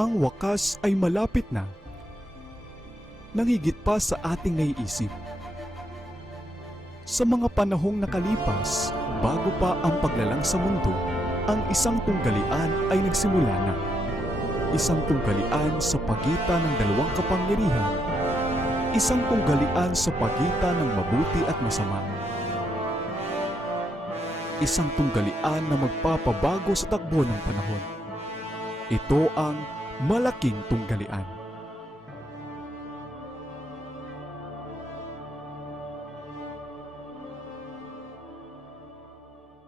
ang wakas ay malapit na. Nang higit pa sa ating naiisip. Sa mga panahong nakalipas, bago pa ang paglalang sa mundo, ang isang tunggalian ay nagsimula na. Isang tunggalian sa pagitan ng dalawang kapangyarihan. Isang tunggalian sa pagitan ng mabuti at masama. Isang tunggalian na magpapabago sa takbo ng panahon. Ito ang malaking tunggalian.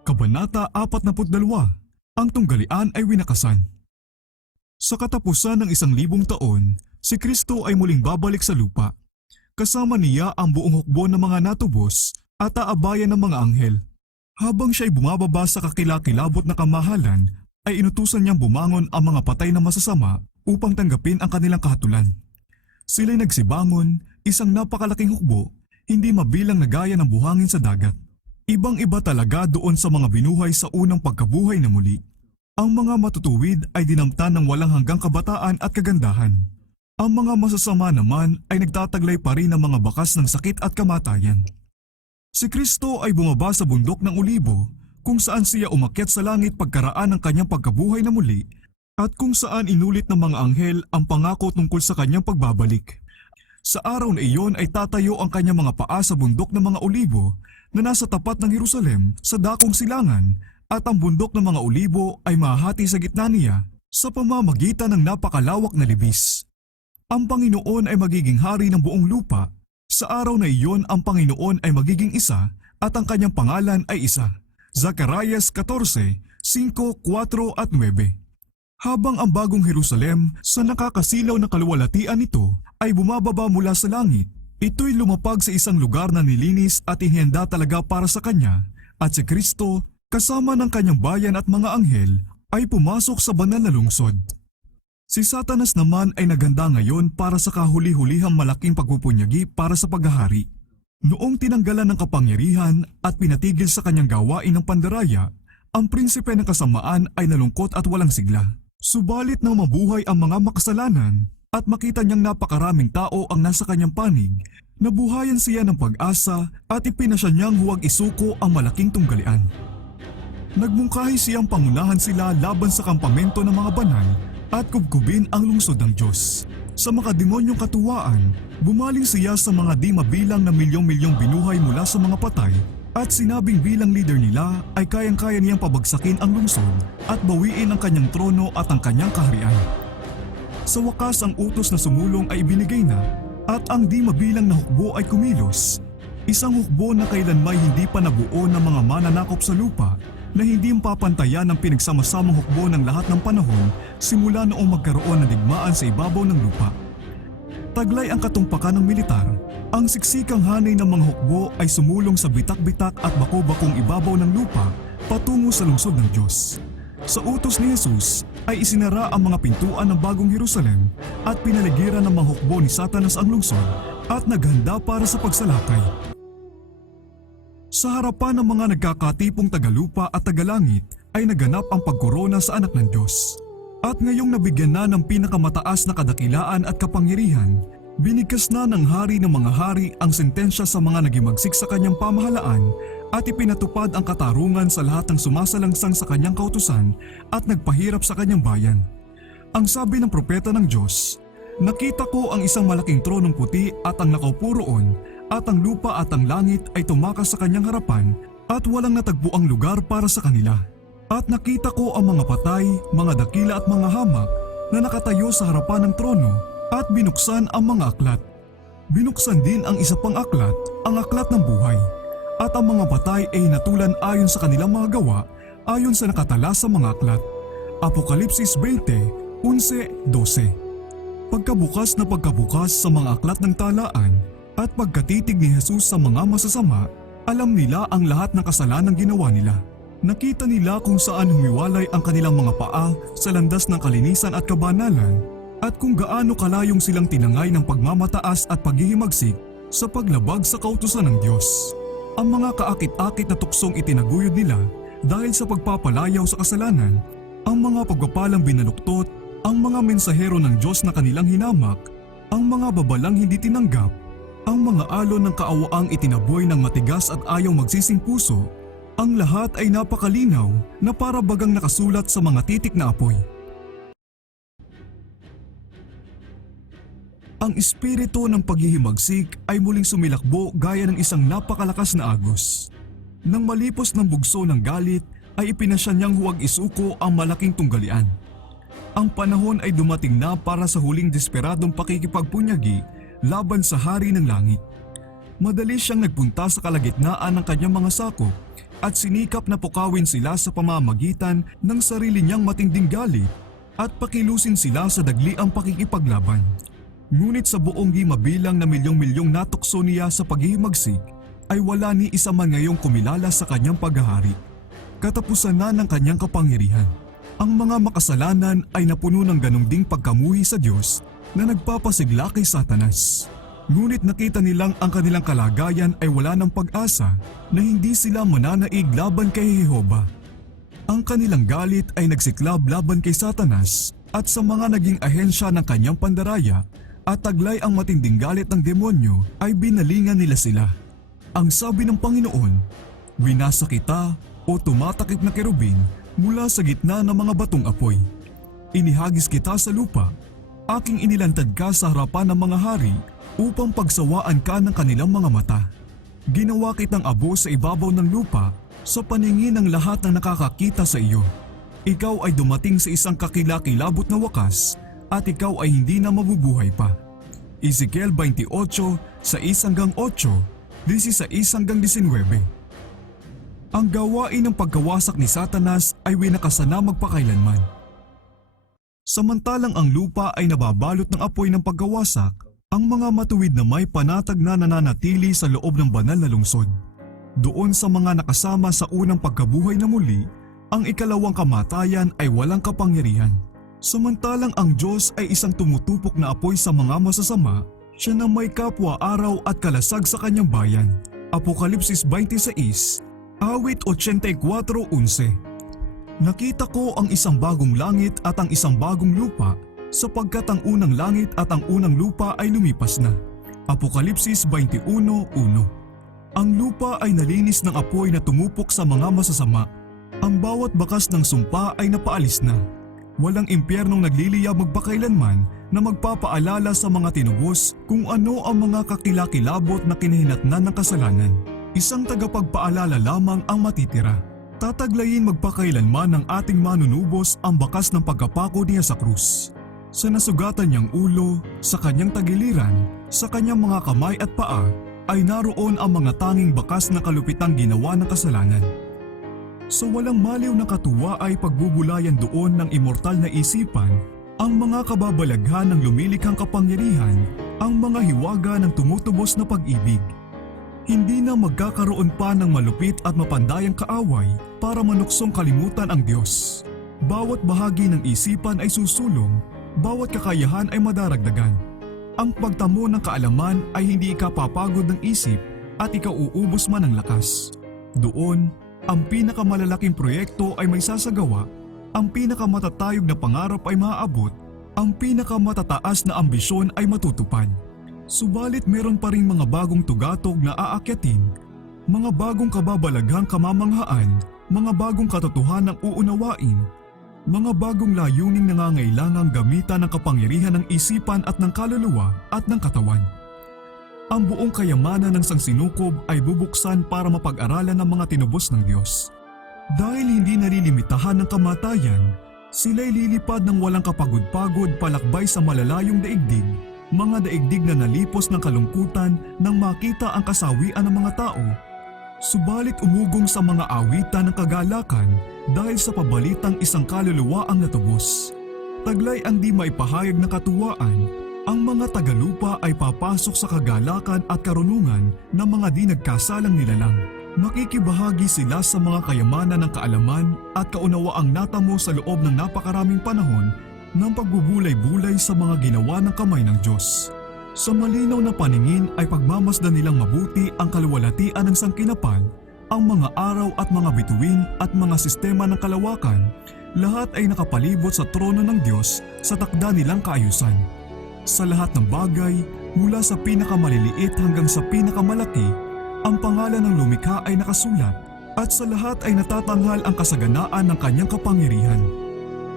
Kabanata 42. Ang tunggalian ay winakasan. Sa katapusan ng 1,000 taon, si Kristo ay muling babalik sa lupa. Kasama niya ang buong hukbo ng mga natubos at aabayan ng mga anghel. Habang siya ay bumababa sa kakilakilabot na kamahalan, ay inutusan niyang bumangon ang mga patay na masasama upang tanggapin ang kanilang kahatulan. Sila'y nagsibangon, isang napakalaking hukbo, hindi mabilang na gaya ng buhangin sa dagat. Ibang-iba talaga doon sa mga binuhay sa unang pagkabuhay na muli. Ang mga matutuwid ay dinamtan ng walang hanggang kabataan at kagandahan. Ang mga masasama naman ay nagtataglay pa rin ng mga bakas ng sakit at kamatayan. Si Kristo ay bumaba sa bundok ng Olibo, kung saan siya umakyat sa langit pagkaraan ng kanyang pagkabuhay na muli, at kung saan inulit ng mga anghel ang pangako tungkol sa kanyang pagbabalik. Sa araw na iyon ay tatayo ang kanyang mga paa sa bundok ng mga Olibo na nasa tapat ng Jerusalem sa dakong silangan, at ang bundok ng mga Olibo ay mahati sa gitna niya sa pamamagitan ng napakalawak na libis. Ang Panginoon ay magiging hari ng buong lupa. Sa araw na iyon ang Panginoon ay magiging isa at ang kanyang pangalan ay isa. Zacarias 14, 5, 4 at 9. Habang ang bagong Jerusalem sa nakakasilaw na kaluwalhatian nito ay bumababa mula sa langit, ito'y lumapag sa isang lugar na nilinis at inihanda talaga para sa kanya, at si Kristo kasama ng kanyang bayan at mga anghel ay pumasok sa banal na lungsod. Si Satanas naman ay naghanda ngayon para sa kahuli-hulihang malaking pagpupunyagi para sa paghahari. Noong tinanggalan ng kapangyarihan at pinatigil sa kanyang gawain ng pandaraya, ang prinsipe ng kasamaan ay nalungkot at walang sigla. Subalit nang mabuhay ang mga makasalanan at makita niyang napakaraming tao ang nasa kanyang panig, nabuhayan siya ng pag-asa at ipinasya niyang huwag isuko ang malaking tunggalian. Nagmungkahi siyang pangunahan sila laban sa kampamento ng mga banal at kubkubin ang lungsod ng Diyos. Sa makademonyong katuwaan, bumaling siya sa mga di mabilang na milyong-milyong binuhay mula sa mga patay, at sinabing bilang leader nila ay kayang-kaya niyang pabagsakin ang lungsod at bawiin ang kanyang trono at ang kanyang kaharian. Sa wakas ang utos na sumulong ay ibinigay na, at ang di mabilang na hukbo ay kumilos. Isang hukbo na kailanmay hindi pa nabuo ng mga mananakop sa lupa, na hindi mapapantayan ng pinagsama-samang hukbo ng lahat ng panahon simula noong magkaroon ng digmaan sa ibabaw ng lupa. Taglay ang katumpakan ng militar, ang siksikang hanay ng mga hukbo ay sumulong sa bitak-bitak at bako-bakong ibabaw ng lupa patungo sa lungsod ng Diyos. Sa utos ni Jesus ay isinara ang mga pintuan ng bagong Jerusalem at pinaligiran ng mga hukbo ni Satanas ang lungsod at naghanda para sa pagsalakay. Sa harapan ng mga nagkakatipong tagalupa at tagalangit ay naganap ang pagkorona sa anak ng Diyos. At ngayong nabigyan na ng pinakamataas na kadakilaan at kapangyarihan, binigkas na ng hari ng mga hari ang sentensya sa mga nagimagsik sa kanyang pamahalaan at ipinatupad ang katarungan sa lahat ng sumasalangsang sa kanyang kautusan at nagpahirap sa kanyang bayan. Ang sabi ng propeta ng Diyos, "Nakita ko ang isang malaking tronong puti at ang nakaupo roon, at ang lupa at ang langit ay tumakas sa kanyang harapan at walang natagpuang lugar para sa kanila. At nakita ko ang mga patay, mga dakila at mga hamak na nakatayo sa harapan ng trono at binuksan ang mga aklat. Binuksan din ang isa pang aklat, ang aklat ng buhay. At ang mga patay ay hinatulan ayon sa kanilang mga gawa, ayon sa nakatala sa mga aklat." Apokalipsis 20, 11-12. Pagkabukas na pagkabukas sa mga aklat ng talaan, at pagkatitig ni Jesus sa mga masasama, alam nila ang lahat ng kasalanang ginawa nila. Nakita nila kung saan humiwalay ang kanilang mga paa sa landas ng kalinisan at kabanalan, at kung gaano kalayong silang tinangay ng pagmamataas at paghihimagsik sa paglabag sa kautusan ng Diyos. Ang mga kaakit-akit na tuksong itinaguyod nila dahil sa pagpapalayaw sa kasalanan, ang mga pagpapalang binaluktot, Ang mga mensahero ng Diyos na kanilang hinamak, ang mga babalang hindi tinanggap, ang mga alon ng kaawaang itinaboy ng matigas at ayaw magsising puso, ang lahat ay napakalinaw na para bagang nakasulat sa mga titik na apoy. Ang espiritu ng paghihimagsik ay muling sumilakbo gaya ng isang napakalakas na agos. Nang malipos ng bugso ng galit ay ipinasya niyang huwag isuko ang malaking tunggalian. Ang panahon ay dumating na para sa huling desperadong pakikipagpunyagi laban sa hari ng langit. Madali siyang nagpunta sa kalagitnaan ng kanyang mga sakop at sinikap na pukawin sila sa pamamagitan ng sarili niyang matinding galit at pakilusin sila sa dagliang pakikipaglaban. Ngunit sa buong di mabilang na milyong-milyong natukso niya sa paghihimagsik ay wala ni isa man ngayong kumilala sa kanyang paghahari. Katapusan na ng kanyang kapangyarihan. Ang mga makasalanan ay napuno ng ganong ding pagkamuhi sa Diyos na nagpapasigla kay Satanas. Ngunit nakita nilang ang kanilang kalagayan ay wala ng pag-asa na hindi sila mananaig laban kay Jehova. Ang kanilang galit ay nagsiklab laban kay Satanas at sa mga naging ahensya ng kanyang pandaraya at taglay ang matinding galit ng demonyo ay binalingan nila sila. Ang sabi ng Panginoon, "Winasa kita o tumatakip na kerubin mula sa gitna ng mga batong apoy. Inihagis kita sa lupa, aking inilantad ka sa harapan ng mga hari upang pagsawaan ka ng kanilang mga mata. Ginawa kitang abo sa ibabaw ng lupa sa paningin ng lahat ng nakakakita sa iyo. Ikaw ay dumating sa isang kakilakilabot na wakas at ikaw ay hindi na mabubuhay pa." Ezekiel 28, 6-8, 16-19. Ang gawain ng pagkawasak ni Satanas ay winakasana magpakailanman. Samantalang ang lupa ay nababalot ng apoy ng pagkawasak, ang mga matuwid na may panatag na nananatili sa loob ng banal na lungsod. Doon sa mga nakasama sa unang pagkabuhay na muli, ang ikalawang kamatayan ay walang kapangyarihan. Samantalang ang Diyos ay isang tumutupok na apoy sa mga masasama, siya na may kapwa araw at kalasag sa kanyang bayan. Apokalipsis 26, awit 84:11. Nakita ko ang isang bagong langit at ang isang bagong lupa, sapagkat ang unang langit at ang unang lupa ay lumipas na. Apokalipsis 21:1. Ang lupa ay nalinis ng apoy na tumupok sa mga masasama. Ang bawat bakas ng sumpa ay napaalis na. Walang impyernong nagliliyab magpakailanman na magpapaalala sa mga tinubos kung ano ang mga kakilakilabot na kinahinatnan ng kasalanan. Isang tagapagpaalala lamang ang matitira. Tataglayin magpakailanman ng ating manunubos ang bakas ng pagkapako niya sa krus. Sa nasugatan niyang ulo, sa kanyang tagiliran, sa kanyang mga kamay at paa, ay naroon ang mga tanging bakas na kalupitang ginawa ng kasalanan. Sa walang maliw na katuwa ay pagbubulayan doon ng immortal na isipan, ang mga kababalaghan ng lumilikhang kapangyarihan, ang mga hiwaga ng tumutubos na pag-ibig. Hindi na magkakaroon pa ng malupit at mapandayang kaaway para manuksong kalimutan ang Diyos. Bawat bahagi ng isipan ay susulong, bawat kakayahan ay madaragdagan. Ang pagtamo ng kaalaman ay hindi ikapapagod ng isip at ikauubos man ng lakas. Doon, ang pinakamalalaking proyekto ay may sasagawa, ang pinakamatatayog na pangarap ay maaabot, ang pinakamatataas na ambisyon ay matutupad. Subalit meron pa ring mga bagong tugatog na aakyatin, mga bagong kababalaghang kamamanghaan, mga bagong katotohanang uunawain, mga bagong layuning nangangailangang gamitan ng kapangyarihan ng isipan at ng kaluluwa at ng katawan. Ang buong kayamanan ng sangsinukob ay bubuksan para mapag-aralan ng mga tinubos ng Diyos. Dahil hindi nalilimitahan ng kamatayan, sila'y lilipad ng walang kapagod-pagod palakbay sa malalayong daigdig, mga daigdig na nalipos ng kalungkutan nang makita ang kasawian ng mga tao. Subalit umugong sa mga awitan ng kagalakan dahil sa pabalitang isang kaluluwa ang natubos. Taglay ang di maipahayag na katuwaan, ang mga tagalupa ay papasok sa kagalakan at karunungan ng mga di nagkasalang nilalang. Makikibahagi sila sa mga kayamanan ng kaalaman at kaunawaang natamo sa loob ng napakaraming panahon ng pagbubulay-bulay sa mga ginawa ng kamay ng Diyos. Sa malinaw na paningin ay pagmamasdan nilang mabuti ang kaluwalhatian ng sangkinapal, ang mga araw at mga bituin at mga sistema ng kalawakan Lahat ay nakapalibot sa trono ng Diyos sa takda nilang kaayusan. Sa lahat ng bagay, mula sa pinakamaliliit hanggang sa pinakamalaki, ang pangalan ng lumikha ay nakasulat at sa lahat ay natatanghal ang kasaganaan ng kanyang kapangyarihan.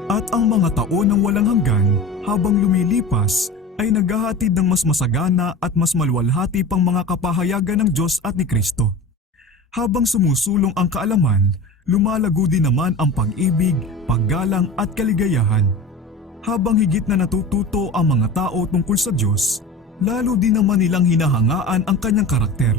At ang mga taon ng walang hanggan habang lumilipas ay naghahatid ng mas masagana at mas maluwalhati pang mga kapahayagan ng Diyos at ni Kristo. Habang sumusulong ang kaalaman, lumalago din naman ang pag-ibig, paggalang at kaligayahan. Habang higit na natututo ang mga tao tungkol sa Diyos, lalo din naman nilang hinahangaan ang kanyang karakter.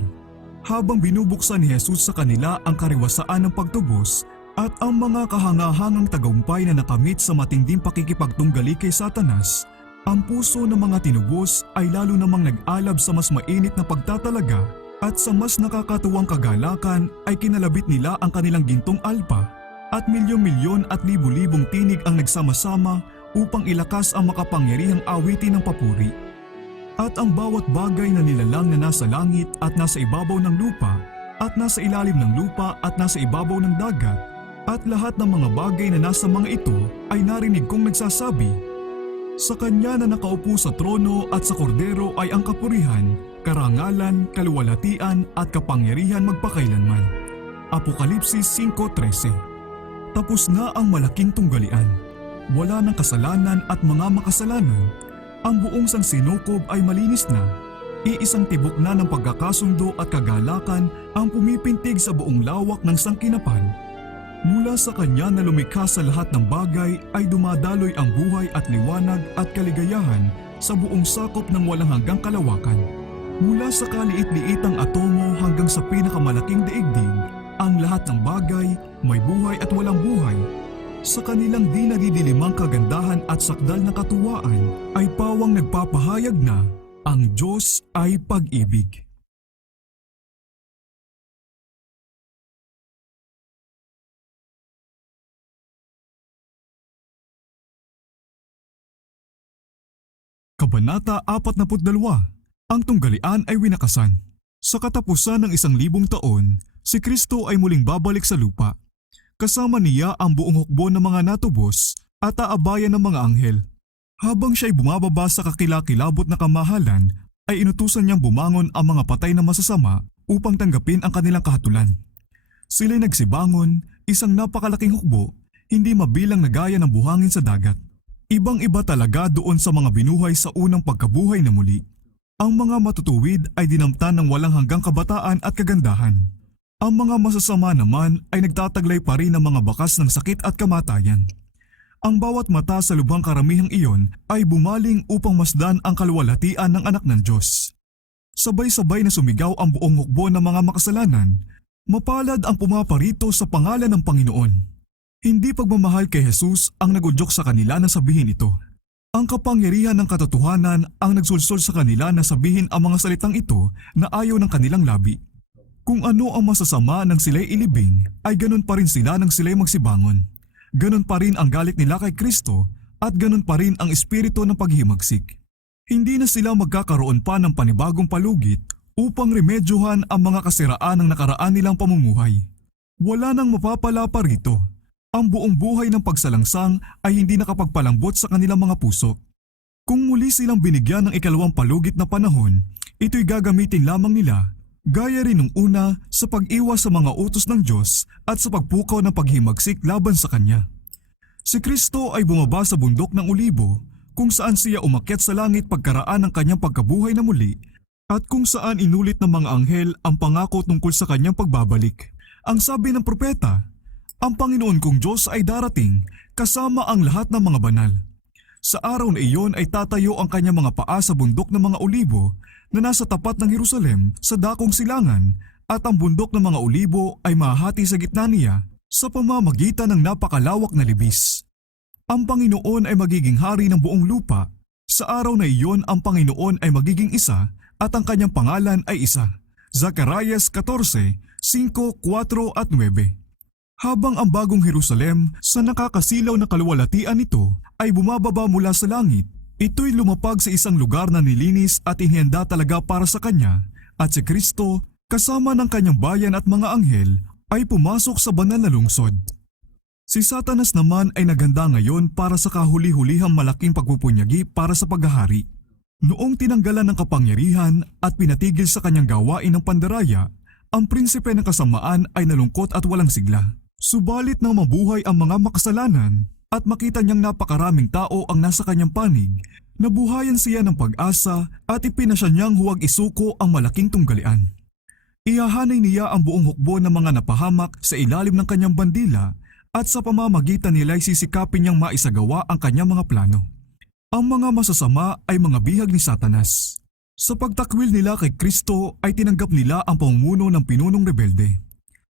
Habang binubuksan ni Jesus sa kanila ang kariwasaan ng pagtubos at ang mga kahangahangang tagumpay na nakamit sa matinding pakikipagtunggali kay Satanas, ang puso ng mga tinubos ay lalo namang nag-alab sa mas mainit na pagtatalaga at sa mas nakakatuwang kagalakan ay kinalabit nila ang kanilang gintong alpa at milyon-milyon at libu-libong tinig ang nagsama-sama upang ilakas ang makapangyarihang awitin ng papuri. At ang bawat bagay na nilalang na nasa langit at nasa ibabaw ng lupa at nasa ilalim ng lupa at nasa ibabaw ng dagat at lahat ng mga bagay na nasa mga ito ay narinig kong nagsasabi, "Sa Kanya na nakaupo sa trono at sa Kordero ay ang kapurihan, karangalan, kaluwalhatian at kapangyarihan magpakailanman." Apokalipsis 5:13. Tapos na ang malaking tunggalian. Wala ng kasalanan at mga makasalanan. Ang buong sangsinukob ay malinis na. Iisang tibok na ng pagkakasundo at kagalakan ang pumipintig sa buong lawak ng sangkinapan. Mula sa Kanya na lumikha sa lahat ng bagay ay dumadaloy ang buhay at liwanag at kaligayahan sa buong sakop ng walang hanggang kalawakan. Mula sa kaliit-liitang atomo hanggang sa pinakamalaking daigdig, ang lahat ng bagay, may buhay at walang buhay. Sa kanilang di nadidilimang kagandahan at sakdal na katuwaan ay pawang nagpapahayag na ang Diyos ay pag-ibig. Kabanata 42. Ang tunggalian ay winakasan. Sa katapusan ng 1,000 taon, si Kristo ay muling babalik sa lupa. Kasama niya ang buong hukbo ng mga natubos at aabayan ng mga anghel. Habang siya'y bumababa sa kakilakilabot na kamahalan, ay inutusan niyang bumangon ang mga patay na masasama upang tanggapin ang kanilang kahatulan. Sila'y nagsibangon, isang napakalaking hukbo, hindi mabilang na gaya ng buhangin sa dagat. Ibang-iba talaga doon sa mga binuhay sa unang pagkabuhay na muli. Ang mga matutuwid ay dinamtan ng walang hanggang kabataan at kagandahan. Ang mga masasama naman ay nagtataglay pa rin ng mga bakas ng sakit at kamatayan. Ang bawat mata sa lubhang karamihang iyon ay bumaling upang masdan ang kaluwalhatian ng anak ng Diyos. Sabay-sabay na sumigaw ang buong hukbo ng mga makasalanan, "Mapalad ang pumaparito sa pangalan ng Panginoon." Hindi pagmamahal kay Jesus ang nagudyok sa kanila na sabihin ito. Ang kapangyarihan ng katotohanan ang nagsulsol sa kanila na sabihin ang mga salitang ito na ayaw ng kanilang labi. Kung ano ang masasama nang sila'y ilibing, ay ganun pa rin sila nang sila'y magsibangon. Ganun pa rin ang galit nila kay Kristo at ganun pa rin ang espiritu ng paghihimagsik. Hindi na sila magkakaroon pa ng panibagong palugit upang remedyohan ang mga kasiraan ng nakaraan nilang pamumuhay. Wala nang mapapala pa rito. Ang buong buhay ng pagsalangsang ay hindi nakapagpalambot sa kanilang mga puso. Kung muli silang binigyan ng ikalawang palugit na panahon, ito'y gagamitin lamang nila, gaya rin nung una sa pag-iwas sa mga utos ng Diyos at sa pagpukaw ng paghimagsik laban sa Kanya. Si Kristo ay bumaba sa bundok ng Olibo, kung saan siya umakyat sa langit pagkaraan ng kanyang pagkabuhay na muli, at kung saan inulit ng mga anghel ang pangako tungkol sa kanyang pagbabalik. Ang sabi ng propeta, "Ang Panginoon kong Diyos ay darating kasama ang lahat ng mga banal. Sa araw na iyon ay tatayo ang kanyang mga paa sa bundok ng mga olibo na nasa tapat ng Jerusalem sa dakong silangan, at ang bundok ng mga olibo ay mahati sa gitna niya sa pamamagitan ng napakalawak na libis. Ang Panginoon ay magiging hari ng buong lupa. Sa araw na iyon ang Panginoon ay magiging isa at ang kanyang pangalan ay isa." Zacarias 14:5, 4 at 9. Habang ang bagong Jerusalem sa nakakasilaw na kaluwalhatian nito ay bumababa mula sa langit, ito'y lumapag sa isang lugar na nilinis at inihanda talaga para sa kanya, at si Kristo kasama ng kanyang bayan at mga anghel ay pumasok sa banal na lungsod. Si Satanas naman ay naghanda ngayon para sa kahuli-hulihang malaking pagpupunyagi para sa paghahari. Noong tinanggalan ng kapangyarihan at pinatigil sa kanyang gawain ng pandaraya, ang prinsipe ng kasamaan ay nalungkot at walang sigla. Subalit nang mabuhay ang mga makasalanan at makita niyang napakaraming tao ang nasa kanyang panig, nabuhayan siya ng pag-asa at ipinasya niyang huwag isuko ang malaking tunggalian. Ihahanay niya ang buong hukbo ng mga napahamak sa ilalim ng kanyang bandila at sa pamamagitan nila'y sisikapin niyang maisagawa ang kanyang mga plano. Ang mga masasama ay mga bihag ni Satanas. Sa pagtakwil nila kay Kristo ay tinanggap nila ang pamumuno ng pinunong rebelde.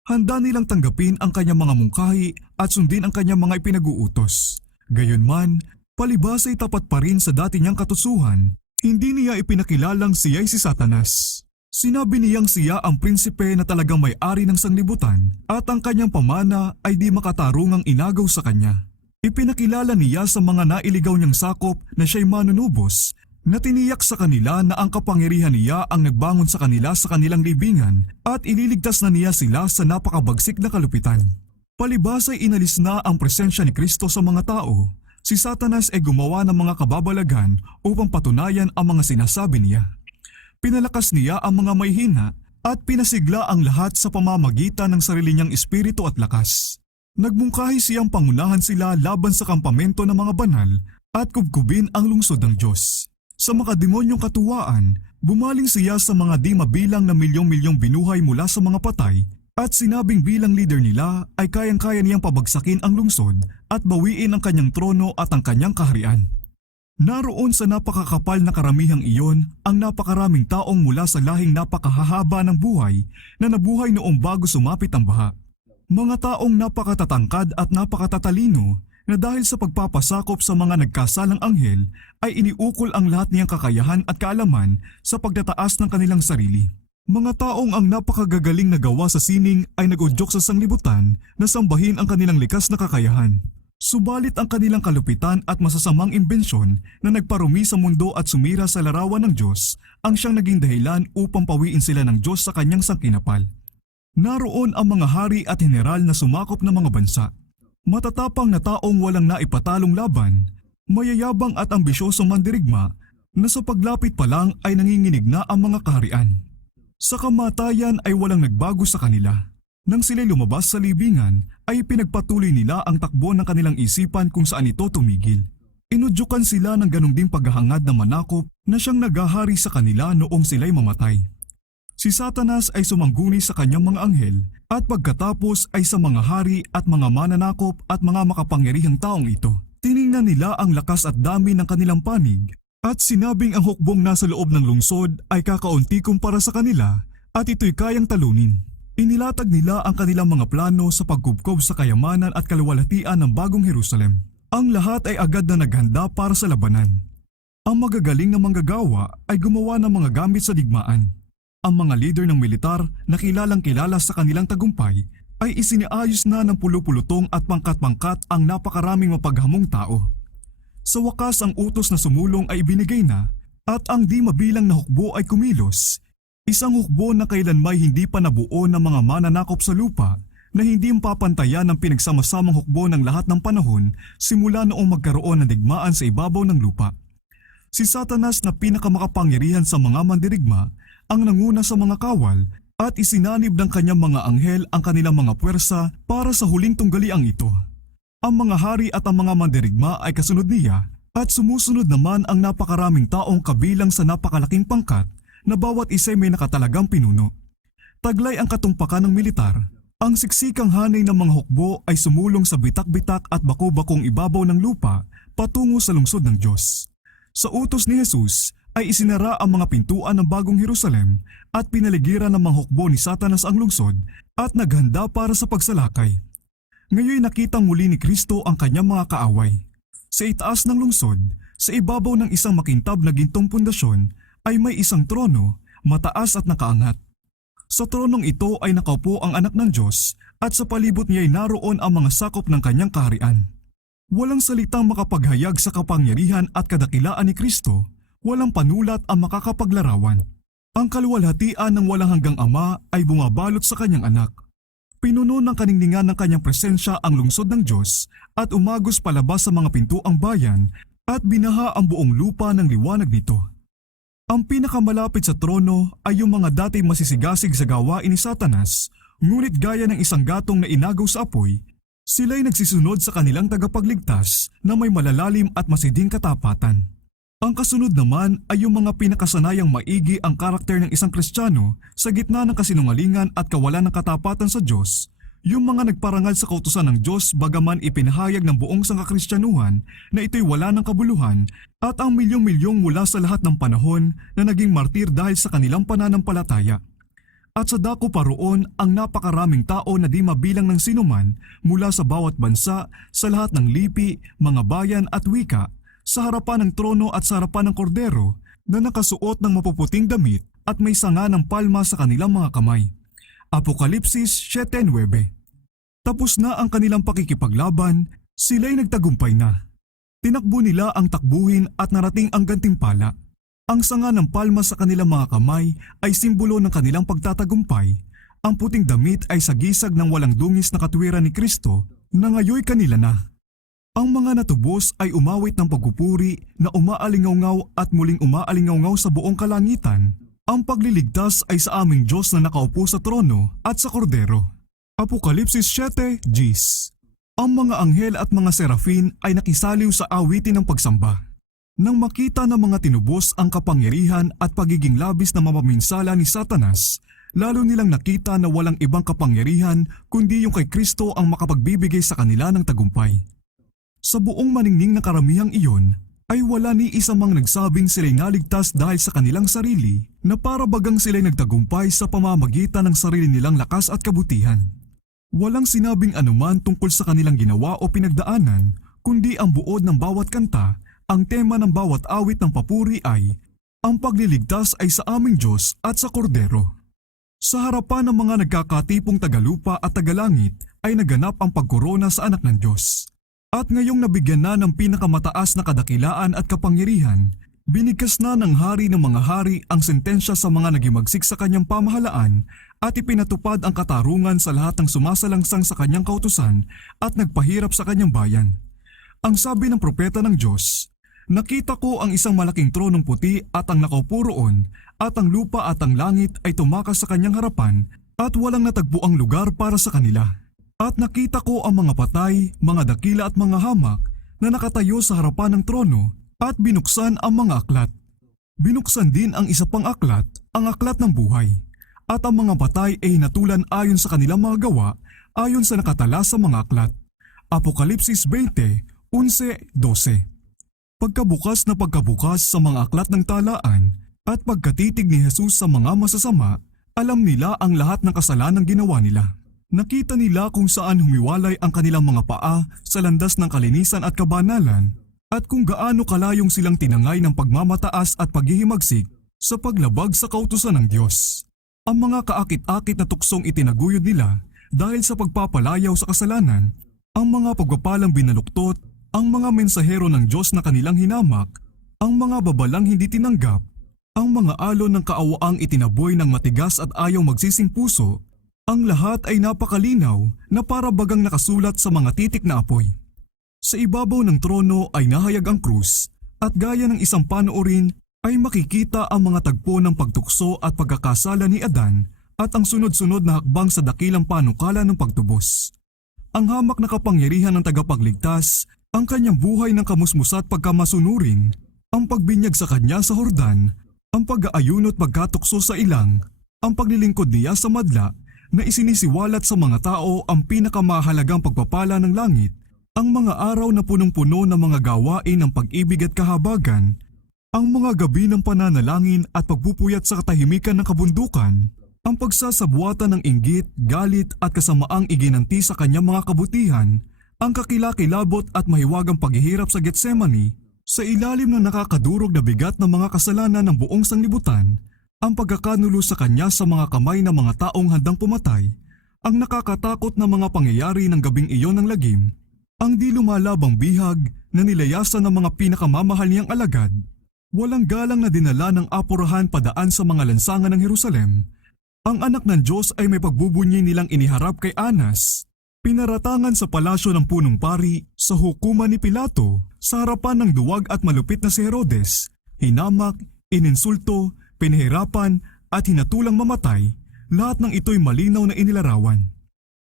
Handa nilang tanggapin ang kanyang mga mungkahi at sundin ang kanyang mga ipinag-uutos. Gayunman, palibas ay tapat pa rin sa dati niyang katusuhan, hindi niya ipinakilalang siya'y si Satanas. Sinabi niyang siya ang prinsipe na talagang may-ari ng sanglibutan at ang kanyang pamana ay di makatarungang inagaw sa kanya. Ipinakilala niya sa mga nailigaw niyang sakop na siya'y manunubos na tiniyak sa kanila na ang kapangyarihan niya ang nagbangon sa kanila sa kanilang libingan at ililigtas na niya sila sa napakabagsik na kalupitan. Palibas ay inalis na ang presensya ni Kristo sa mga tao. Si Satanas ay gumawa ng mga kababalagan upang patunayan ang mga sinasabi niya. Pinalakas niya ang mga mahihina at pinasigla ang lahat sa pamamagitan ng sarili niyang espiritu at lakas. Nagmungkahi siyang pangunahan sila laban sa kampamento ng mga banal at kubkubin ang lungsod ng Diyos. Sa makademonyong katuwaan, bumaling siya sa mga di mabilang na milyong-milyong binuhay mula sa mga patay at sinabing bilang leader nila ay kayang-kaya niyang pabagsakin ang lungsod at bawiin ang kanyang trono at ang kanyang kaharian. Naroon sa napakakapal na karamihang iyon ang napakaraming taong mula sa lahing napakahahaba ng buhay na nabuhay noong bago sumapit ang baha. Mga taong napakatatangkad at napakatatalino na dahil sa pagpapasakop sa mga nagkasalang anghel ay iniukol ang lahat niyang kakayahan at kaalaman sa pagtataas ng kanilang sarili. Mga taong ang napakagagaling na gawa sa sining ay nag-udyok sa sanglibutan na sambahin ang kanilang likas na kakayahan. Subalit ang kanilang kalupitan at masasamang imbensyon na nagparumi sa mundo at sumira sa larawan ng Diyos ang siyang naging dahilan upang pawiin sila ng Diyos sa kanyang sangkinapal. Naroon ang mga hari at general na sumakop ng mga bansa. Matatapang na taong walang naipatalong laban, mayayabang at ambisyosong mandirigma na sa paglapit pa lang ay nanginginig na ang mga kaharian. Sa kamatayan ay walang nagbago sa kanila. Nang sila'y lumabas sa libingan, ay pinagpatuloy nila ang takbo ng kanilang isipan kung saan ito tumigil. Inudyukan sila ng ganong ding paghahangad na manakop na siyang nagahari sa kanila noong sila'y mamatay. Si Satanas ay sumangguni sa kanyang mga anghel at pagkatapos ay sa mga hari at mga mananakop at mga makapangyarihang taong ito. Tiningnan nila ang lakas at dami ng kanilang panig at sinabing ang hukbong nasa loob ng lungsod ay kakaunti kumpara sa kanila at ito'y kayang talunin. Inilatag nila ang kanilang mga plano sa pagkubkob sa kayamanan at kaluwalhatian ng bagong Jerusalem. Ang lahat ay agad na naghanda para sa labanan. Ang magagaling na manggagawa ay gumawa ng mga gamit sa digmaan. Ang mga leader ng militar na kilalang kilala sa kanilang tagumpay ay isiniayos na ng pulupulutong at pangkat-pangkat ang napakaraming mapaghamong tao. Sa wakas ang utos na sumulong ay ibinigay na at ang di mabilang na hukbo ay kumilos. Isang hukbo na kailanmay hindi pa nabuo ng mga mananakop sa lupa na hindi mapapantayan ng pinagsama-samang hukbo ng lahat ng panahon simula noong magkaroon ng digmaan sa ibabaw ng lupa. Si Satanas na pinakamakapangyarihan sa mga mandirigma ang nanguna sa mga kawal at isinanib ng kanyang mga anghel ang kanilang mga puwersa para sa huling tunggaliang ito. Ang mga hari at ang mga mandirigma ay kasunod niya at sumusunod naman ang napakaraming taong kabilang sa napakalaking pangkat na bawat isa may nakatalagang pinuno. Taglay ang katumpakan ng militar. Ang siksikang hanay ng mga hukbo ay sumulong sa bitak-bitak at bako-bakong ibabaw ng lupa patungo sa lungsod ng Diyos. Sa utos ni Jesus ay isinara ang mga pintuan ng bagong Jerusalem at pinaligiran ng mga hukbo ni Satanas ang lungsod at naghanda para sa pagsalakay. Ngayon nakitang muli ni Kristo ang kanyang mga kaaway. Sa itaas ng lungsod, sa ibabaw ng isang makintab na gintong pundasyon, ay may isang trono, mataas at nakaangat. Sa tronong ito ay nakaupo ang anak ng Diyos at sa palibot niya ay naroon ang mga sakop ng kanyang kaharian. Walang salitang makapaghayag sa kapangyarihan at kadakilaan ni Kristo, walang panulat ang makakapaglarawan. Ang kaluwalhatian ng walang hanggang Ama ay bumabalot sa kanyang anak. Pinuno ng kaningningan ng kanyang presensya ang lungsod ng Diyos at umagos palabas sa mga pinto ang bayan at binaha ang buong lupa ng liwanag nito. Ang pinakamalapit sa trono ay yung mga dati masisigasig sa gawain ni Satanas, ngunit gaya ng isang gatong na inagaw sa apoy, sila'y nagsisunod sa kanilang tagapagligtas na may malalalim at masiding katapatan. Ang kasunod naman ay yung mga pinakasanayang maigi ang karakter ng isang Kristiyano sa gitna ng kasinungalingan at kawalan ng katapatan sa Diyos, yung mga nagparangal sa kautusan ng Diyos bagaman ipinahayag ng buong sangkakristyanuhan na ito'y wala ng kabuluhan at ang milyong-milyong mula sa lahat ng panahon na naging martir dahil sa kanilang pananampalataya. At sa dako pa roon ang napakaraming tao na di mabilang ng sinuman mula sa bawat bansa, sa lahat ng lipi, mga bayan at wika, sa harapan ng trono at sa harapan ng kordero na nakasuot ng mapuputing damit at may sanga ng palma sa kanilang mga kamay. Apokalipsis 7:9. Tapos na ang kanilang pakikipaglaban, sila'y nagtagumpay na. Tinakbo nila ang takbuhin at narating ang gantimpala. Ang sanga ng palma sa kanilang mga kamay ay simbolo ng kanilang pagtatagumpay. Ang puting damit ay sagisag ng walang dungis na katwiran ni Kristo na ngayoy kanila na. Ang mga natubos ay umawit ng pagpupuri na umaalingaw at muling umaalingaw sa buong kalangitan. Ang pagliligtas ay sa aming Diyos na nakaupo sa trono at sa kordero. Apokalipsis 7:10. Ang mga anghel at mga serafin ay nakisaliw sa awitin ng pagsamba. Nang makita ng mga tinubos ang kapangyarihan at pagiging labis na mamaminsala ni Satanas, lalo nilang nakita na walang ibang kapangyarihan kundi yung kay Kristo ang makapagbibigay sa kanila ng tagumpay. Sa buong maningning na karamihang iyon, ay wala ni isa mang nagsabing sila'y naligtas dahil sa kanilang sarili na para bagang sila'y nagtagumpay sa pamamagitan ng sarili nilang lakas at kabutihan. Walang sinabing anuman tungkol sa kanilang ginawa o pinagdaanan, kundi ang buod ng bawat kanta, ang tema ng bawat awit ng papuri ay, ang pagliligtas ay sa aming Diyos at sa kordero. Sa harapan ng mga nagkakatipong tagalupa at tagalangit ay naganap ang pagkorona sa anak ng Diyos. At ngayong nabigyan na ng pinakamataas na kadakilaan at kapangyarihan, binigkas na ng hari ng mga hari ang sentensya sa mga nagimagsik sa kanyang pamahalaan at ipinatupad ang katarungan sa lahat ng sumasalangsang sa kanyang kautusan at nagpahirap sa kanyang bayan. Ang sabi ng propeta ng Diyos, nakita ko ang isang malaking tronong puti at ang nakaupo roon at ang lupa at ang langit ay tumakas sa kanyang harapan at walang natagpuang lugar para sa kanila. At nakita ko ang mga patay, mga dakila at mga hamak na nakatayo sa harapan ng trono at binuksan ang mga aklat. Binuksan din ang isa pang aklat, ang aklat ng buhay. At ang mga patay ay hinatulan ayon sa kanilang mga gawa, ayon sa nakatala sa mga aklat. Apokalipsis 20:11-12. Pagkabukas na pagkabukas sa mga aklat ng talaan at pagkatitig ni Jesus sa mga masasama, alam nila ang lahat ng kasalanang ginawa nila. Nakita nila kung saan humiwalay ang kanilang mga paa sa landas ng kalinisan at kabanalan at kung gaano kalayong silang tinangay ng pagmamataas at paghihimagsik sa paglabag sa kautusan ng Diyos. Ang mga kaakit-akit na tuksong itinaguyod nila dahil sa pagpapalayaw sa kasalanan, ang mga pagpapalang binaluktot, ang mga mensahero ng Diyos na kanilang hinamak, ang mga babalang hindi tinanggap, ang mga alon ng kaawaang itinaboy ng matigas at ayaw magsising puso, ang lahat ay napakalinaw na para bagang nakasulat sa mga titik na apoy. Sa ibabaw ng trono ay nahayag ang krus at gaya ng isang panoorin ay makikita ang mga tagpo ng pagtukso at pagkakasala ni Adan at ang sunod-sunod na hakbang sa dakilang panukala ng pagtubos. Ang hamak na kapangyarihan ng tagapagligtas, ang kanyang buhay ng kamusmusa at pagkamasunurin, ang pagbinyag sa kanya sa Hordan, ang pag-aayuno at pagkatukso sa ilang, ang paglilingkod niya sa madla na isinisiwalat sa mga tao ang pinakamahalagang pagpapala ng langit, ang mga araw na punong-puno ng mga gawain ng pag-ibig at kahabagan, ang mga gabi ng pananalangin at pagpupuyat sa katahimikan ng kabundukan, ang pagsasabuatan ng inggit, galit at kasamaang iginanti sa kanyang mga kabutihan, ang kakilakilabot at mahiwagang paghihirap sa Getsemani, sa ilalim ng nakakadurog na bigat ng mga kasalanan ng buong sanglibutan, ang pagkakanulo sa kanya sa mga kamay ng mga taong handang pumatay, ang nakakatakot na mga pangyayari ng gabing iyon ng lagim, ang di lumalabang bihag na nilayasan ng mga pinakamamahal niyang alagad, walang galang na dinala ng apurahan padaan sa mga lansangan ng Jerusalem, Ang anak ng Diyos ay may pagbubunyi nilang iniharap kay Anas. Pinaratangan sa palasyo ng punong pari sa hukuman ni Pilato sa harapan ng duwag at malupit na si Herodes. Hinamak, ininsulto, pinahirapan at hinatulang mamatay. Lahat ng ito'y malinaw na inilarawan.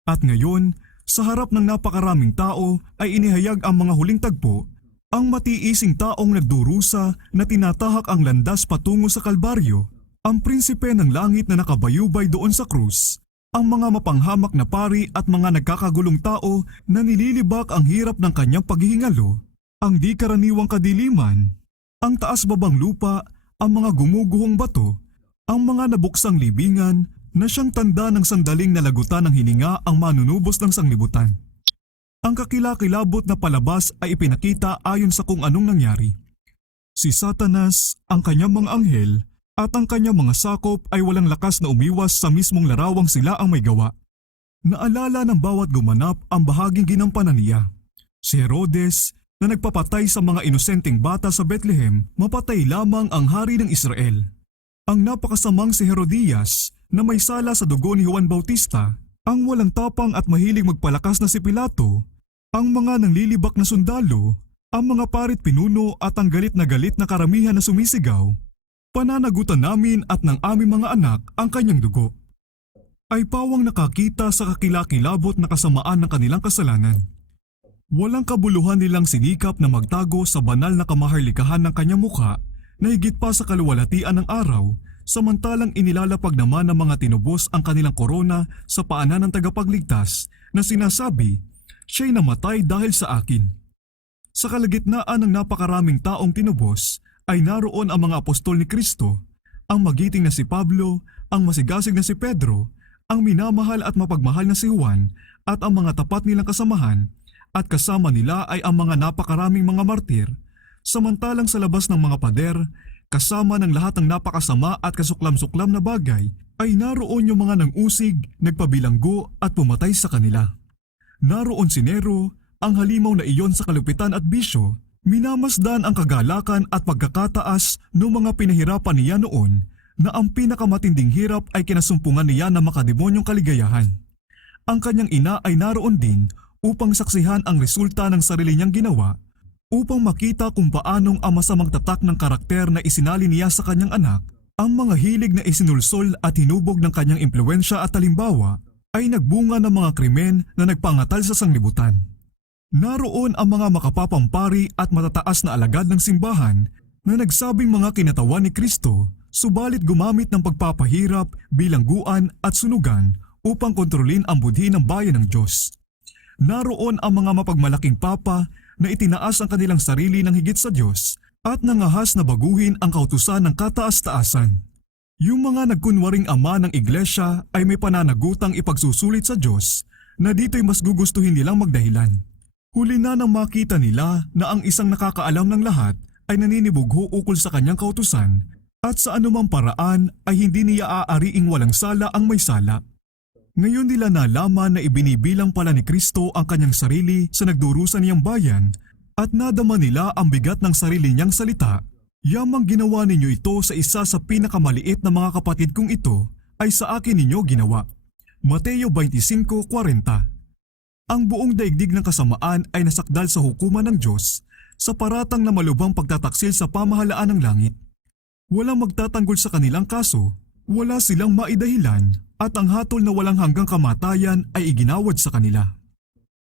At ngayon, sa harap ng napakaraming tao ay inihayag ang mga huling tagpo, ang matiising taong nagdurusa na tinatahak ang landas patungo sa Kalbaryo, ang prinsipe ng langit na nakabayubay doon sa krus, ang mga mapanghamak na pari at mga nagkakagulong tao na nililibak ang hirap ng kanyang paghihingalo, ang di karaniwang kadiliman, ang taas-babang lupa, ang mga gumuguhong bato, ang mga nabuksang libingan na siyang tanda ng sandaling nalagutan ng hininga ang manunubos ng sanglibutan. Ang kakilakilabot na palabas ay ipinakita ayon sa kung anong nangyari. Si Satanas, ang kanyang mga anghel, at ang kanyang mga sakop ay walang lakas na umiwas sa mismong larawang sila ang may gawa. Naalala ng bawat gumanap ang bahaging ginampanan niya. Si Herodes, na nagpapatay sa mga inosenteng bata sa Bethlehem, mapatay lamang ang hari ng Israel. Ang napakasamang si Herodias, na may sala sa dugo ni Juan Bautista, ang walang tapang at mahilig magpalakas na si Pilato, ang mga nanglilibak na sundalo, ang mga parit pinuno at ang galit na karamihan na sumisigaw, pananagutan namin at ng aming mga anak ang kanyang dugo, ay pawang nakakita sa kakilakilabot na kasamaan ng kanilang kasalanan. Walang kabuluhan nilang sinikap na magtago sa banal na kamaharlikahan ng kanyang mukha na higit pa sa kaluwalhatian ng araw, samantalang inilalapag naman ng mga tinubos ang kanilang korona sa paanan ng tagapagligtas na sinasabi, siya'y namatay dahil sa akin. Sa kalagitnaan ng napakaraming taong tinubos ay naroon ang mga apostol ni Kristo, ang magiting na si Pablo, ang masigasig na si Pedro, ang minamahal at mapagmahal na si Juan at ang mga tapat nilang kasamahan, at kasama nila ay ang mga napakaraming mga martir, samantalang sa labas ng mga pader, kasama ng lahat ng napakasama at kasuklam-suklam na bagay, ay naroon yung mga nang-usig, nagpabilanggo at pumatay sa kanila. Naroon si Nero, ang halimaw na iyon sa kalupitan at bisyo, minamasdan ang kagalakan at pagkakataas ng mga pinahirapan niya noon na ang pinakamatinding hirap ay kinasumpungan niya ng makademonyong kaligayahan. Ang kanyang ina ay naroon din upang saksihan ang resulta ng sarili niyang ginawa, upang makita kung paanong ang masamang tatak ng karakter na isinali niya sa kanyang anak, ang mga hilig na isinulsol at hinubog ng kanyang impluensya at talimbawa, ay nagbunga ng mga krimen na nagpangatal sa sanglibutan. Naroon ang mga makapapampari at matataas na alagad ng simbahan na nagsabing mga kinatawan ni Kristo, subalit gumamit ng pagpapahirap, bilangguan at sunugan upang kontrolin ang budhi ng bayan ng Diyos. Naroon ang mga mapagmalaking papa na itinaas ang kanilang sarili ng higit sa Diyos at nangahas na baguhin ang kautusan ng kataas-taasan. Yung mga nagkunwaring ama ng iglesia ay may pananagutang ipagsusulit sa Diyos na dito'y mas gugustuhin nilang magdahilan. Huli na nang makita nila na ang isang nakakaalam ng lahat ay naninibugho ukol sa kanyang kautusan at sa anumang paraan ay hindi niya aariing walang sala ang may sala. Ngayon nila nalaman na ibinibilang pala ni Kristo ang kanyang sarili sa nagdurusan niyang bayan at nadama nila ang bigat ng sarili niyang salita. Yamang ginawa ninyo ito sa isa sa pinakamaliit na mga kapatid kong ito ay sa akin ninyo ginawa. Mateo 25:40. Ang buong daigdig ng kasamaan ay nasakdal sa hukuman ng Diyos sa paratang na malubhang pagtataksil sa pamahalaan ng langit. Walang magtatanggol sa kanilang kaso, wala silang maidahilan at ang hatol na walang hanggang kamatayan ay iginawad sa kanila.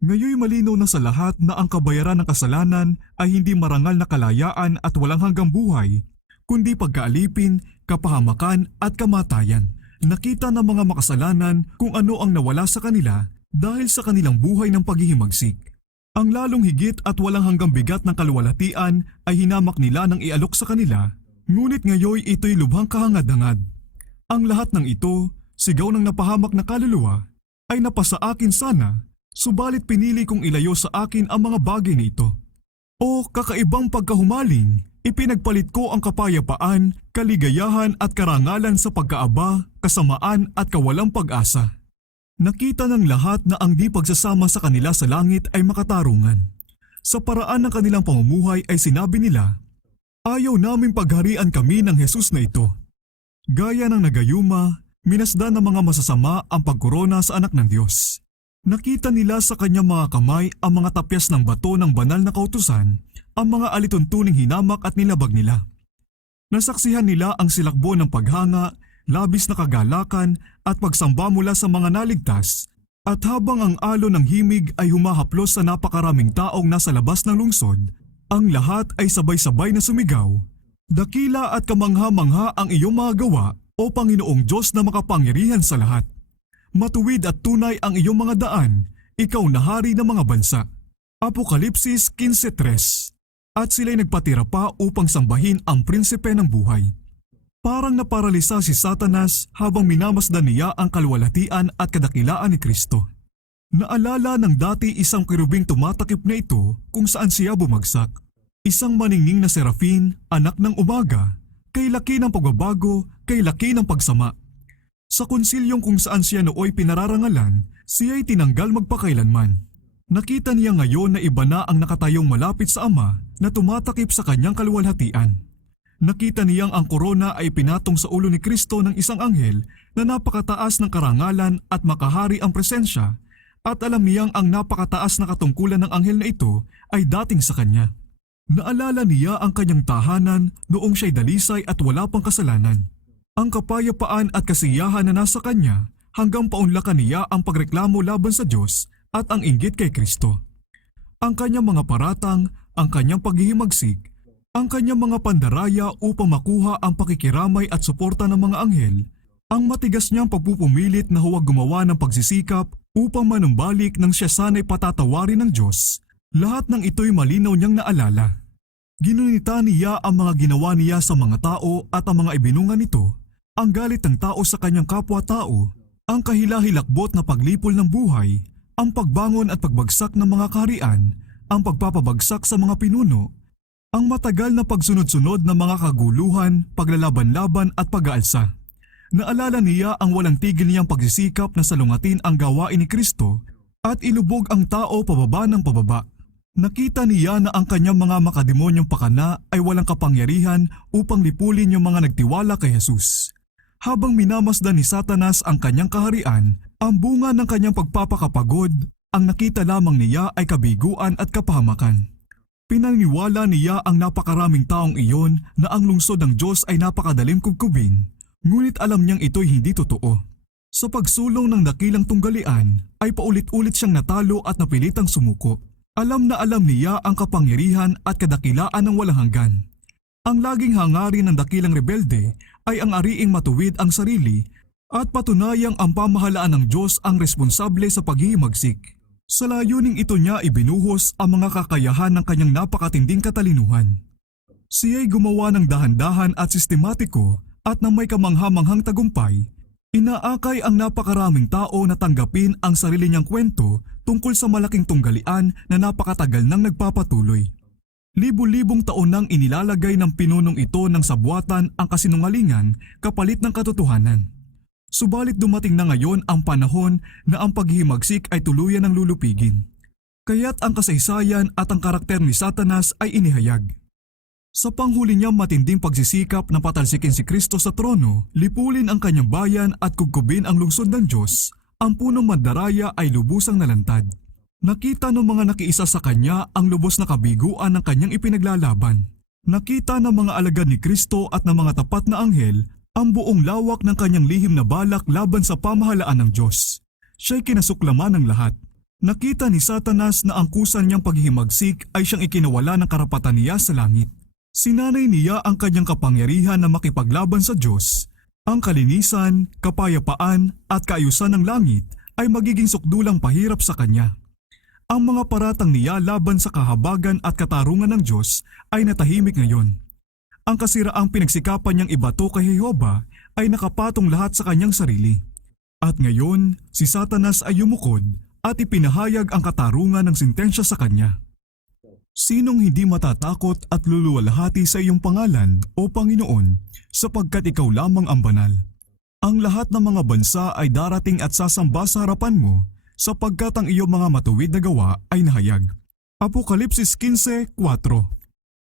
Ngayoy malinaw na sa lahat na ang kabayaran ng kasalanan ay hindi marangal na kalayaan at walang hanggang buhay, kundi pagkaalipin, kapahamakan at kamatayan. Nakita ng mga makasalanan kung ano ang nawala sa kanila dahil sa kanilang buhay ng paghihimagsik. Ang lalong higit at walang hanggang bigat ng kaluwalhatian ay hinamak nila nang ialok sa kanila, ngunit ngayoy ito'y lubhang kahangad-hangad. Ang lahat ng ito, sigaw ng napahamak na kaluluwa, ay napasa akin sana, subalit pinili kong ilayo sa akin ang mga bagay na ito. O kakaibang pagkahumaling, ipinagpalit ko ang kapayapaan, kaligayahan at karangalan sa pagkaaba, kasamaan at kawalang pag-asa. Nakita ng lahat na ang di pagsasama sa kanila sa langit ay makatarungan. Sa paraan ng kanilang pamumuhay ay sinabi nila, ayaw naming pagharian kami ng Jesus na ito. Gaya ng nagayuma, Minasdan ng mga masasama ang pagkorona sa anak ng Diyos. Nakita nila sa kanyang mga kamay ang mga tapyas ng bato ng banal na kautusan, ang mga alituntuning hinamak at nilabag nila. Nasaksihan nila ang silakbo ng paghanga, labis na kagalakan at pagsamba mula sa mga naligtas, at habang ang alon ng himig ay humahaplos sa napakaraming taong nasa labas ng lungsod, ang lahat ay sabay-sabay na sumigaw, "Dakila at kamangha-mangha ang iyong mga gawa, o Panginoong Diyos na makapangyarihan sa lahat. Matuwid at tunay ang iyong mga daan, ikaw na hari ng mga bansa." Apokalipsis 15:3. At sila'y nagpatira pa upang sambahin ang prinsipe ng buhay. Parang naparalisa si Satanas habang minamasdan niya ang kaluwalhatian at kadakilaan ni Kristo. Naalala ng dati isang kerubing tumatakip na ito kung saan siya bumagsak. Isang maningning na serafin, anak ng umaga, kay laki ng pagbabago, kay laki ng pagsama. Sa konsilyong kung saan siya nooy pinararangalan, siya'y tinanggal magpakailanman. Nakita niya ngayon na iba na ang nakatayong malapit sa Ama na tumatakip sa kanyang kaluwalhatian. Nakita niyang ang korona ay pinatong sa ulo ni Kristo ng isang anghel na napakataas ng karangalan at makahari ang presensya, at alam niyang ang napakataas na katungkulan ng anghel na ito ay dating sa kanya. Naalala niya ang kanyang tahanan noong siya'y dalisay at wala pang kasalanan. Ang kapayapaan at kasiyahan na nasa kanya hanggang paunlakan niya ang pagreklamo laban sa Diyos at ang inggit kay Kristo. Ang kanyang mga paratang, ang kanyang paghihimagsik, ang kanyang mga pandaraya upang makuha ang pakikiramay at suporta ng mga anghel, ang matigas niyang pagpupumilit na huwag gumawa ng pagsisikap upang manumbalik nang siya sana'y patatawarin ng Diyos, lahat ng ito'y malinaw niyang naalala. Ginunita niya ang mga ginawa niya sa mga tao at ang mga ibinunga nito, ang galit ng tao sa kanyang kapwa-tao, ang kahilahilakbot na paglipol ng buhay, ang pagbangon at pagbagsak ng mga kaharian, ang pagpapabagsak sa mga pinuno, ang matagal na pagsunod-sunod ng mga kaguluhan, paglalaban-laban at pag-aalsa. Naalala niya ang walang tigil niyang pagsisikap na salungatin ang gawain ni Kristo at ilubog ang tao pababa ng pababa. Nakita niya na ang kanyang mga makademonyong pakana ay walang kapangyarihan upang lipulin yung mga nagtiwala kay Jesus. Habang minamasdan ni Satanas ang kanyang kaharian, ang bunga ng kanyang pagpapakapagod, ang nakita lamang niya ay kabiguan at kapahamakan. Pinaniwala niya ang napakaraming taong iyon na ang lungsod ng Diyos ay napakadaling kubkubin, ngunit alam niyang ito'y hindi totoo. Sa pagsulong ng dakilang tunggalian ay paulit-ulit siyang natalo at napilitang sumuko. Alam na alam niya ang kapangyarihan at kadakilaan ng walang hanggan. Ang laging hangarin ng dakilang rebelde ay ang ariing matuwid ang sarili at patunayang ang pamahalaan ng Diyos ang responsable sa paghihimagsik. Sa layuning ito niya ibinuhos ang mga kakayahan ng kanyang napakatinding katalinuhan. Siya'y gumawa ng dahan-dahan at sistematiko at nang may kamangha-manghang tagumpay, inaakay ang napakaraming tao na tanggapin ang sarili niyang kwento tungkol sa malaking tunggalian na napakatagal nang nagpapatuloy. Libu-libong taon nang inilalagay ng pinunong ito ng sabwatan ang kasinungalingan kapalit ng katotohanan. Subalit dumating na ngayon ang panahon na ang paghihimagsik ay tuluyan ng lulupigin. Kaya't ang kasaysayan at ang karakter ni Satanas ay inihayag. Sa panghuli niyang matinding pagsisikap na patalsikin si Kristo sa trono, lipulin ang kanyang bayan at kugkubin ang lungsod ng Diyos, ang punong mandaraya ay lubusang nalantad. Nakita ng mga nakiisa sa kanya ang lubos na kabiguan ng kanyang ipinaglalaban. Nakita ng mga alagad ni Kristo at ng mga tapat na anghel ang buong lawak ng kanyang lihim na balak laban sa pamahalaan ng Diyos. Siya'y kinasuklaman ng lahat. Nakita ni Satanas na ang kusan niyang paghihimagsik ay siyang ikinawala ng karapatan niya sa langit. Sinanay niya ang kanyang kapangyarihan na makipaglaban sa Diyos. Ang kalinisan, kapayapaan at kaayusan ng langit ay magiging sukdulang pahirap sa kanya. Ang mga paratang niya laban sa kahabagan at katarungan ng Diyos ay natahimik ngayon. Ang kasiraang pinagsikapan niyang ibato kay Jehova ay nakapatong lahat sa kanyang sarili. At ngayon, si Satanas ay yumukod at ipinahayag ang katarungan ng sintensya sa kanya. Sinong hindi matatakot at luluwalhati sa iyong pangalan, O Panginoon, sapagkat ikaw lamang ang banal? Ang lahat ng mga bansa ay darating at sasamba sa harapan mo, sapagkat ang iyong mga matuwid na gawa ay nahayag. Apokalipsis 15:4.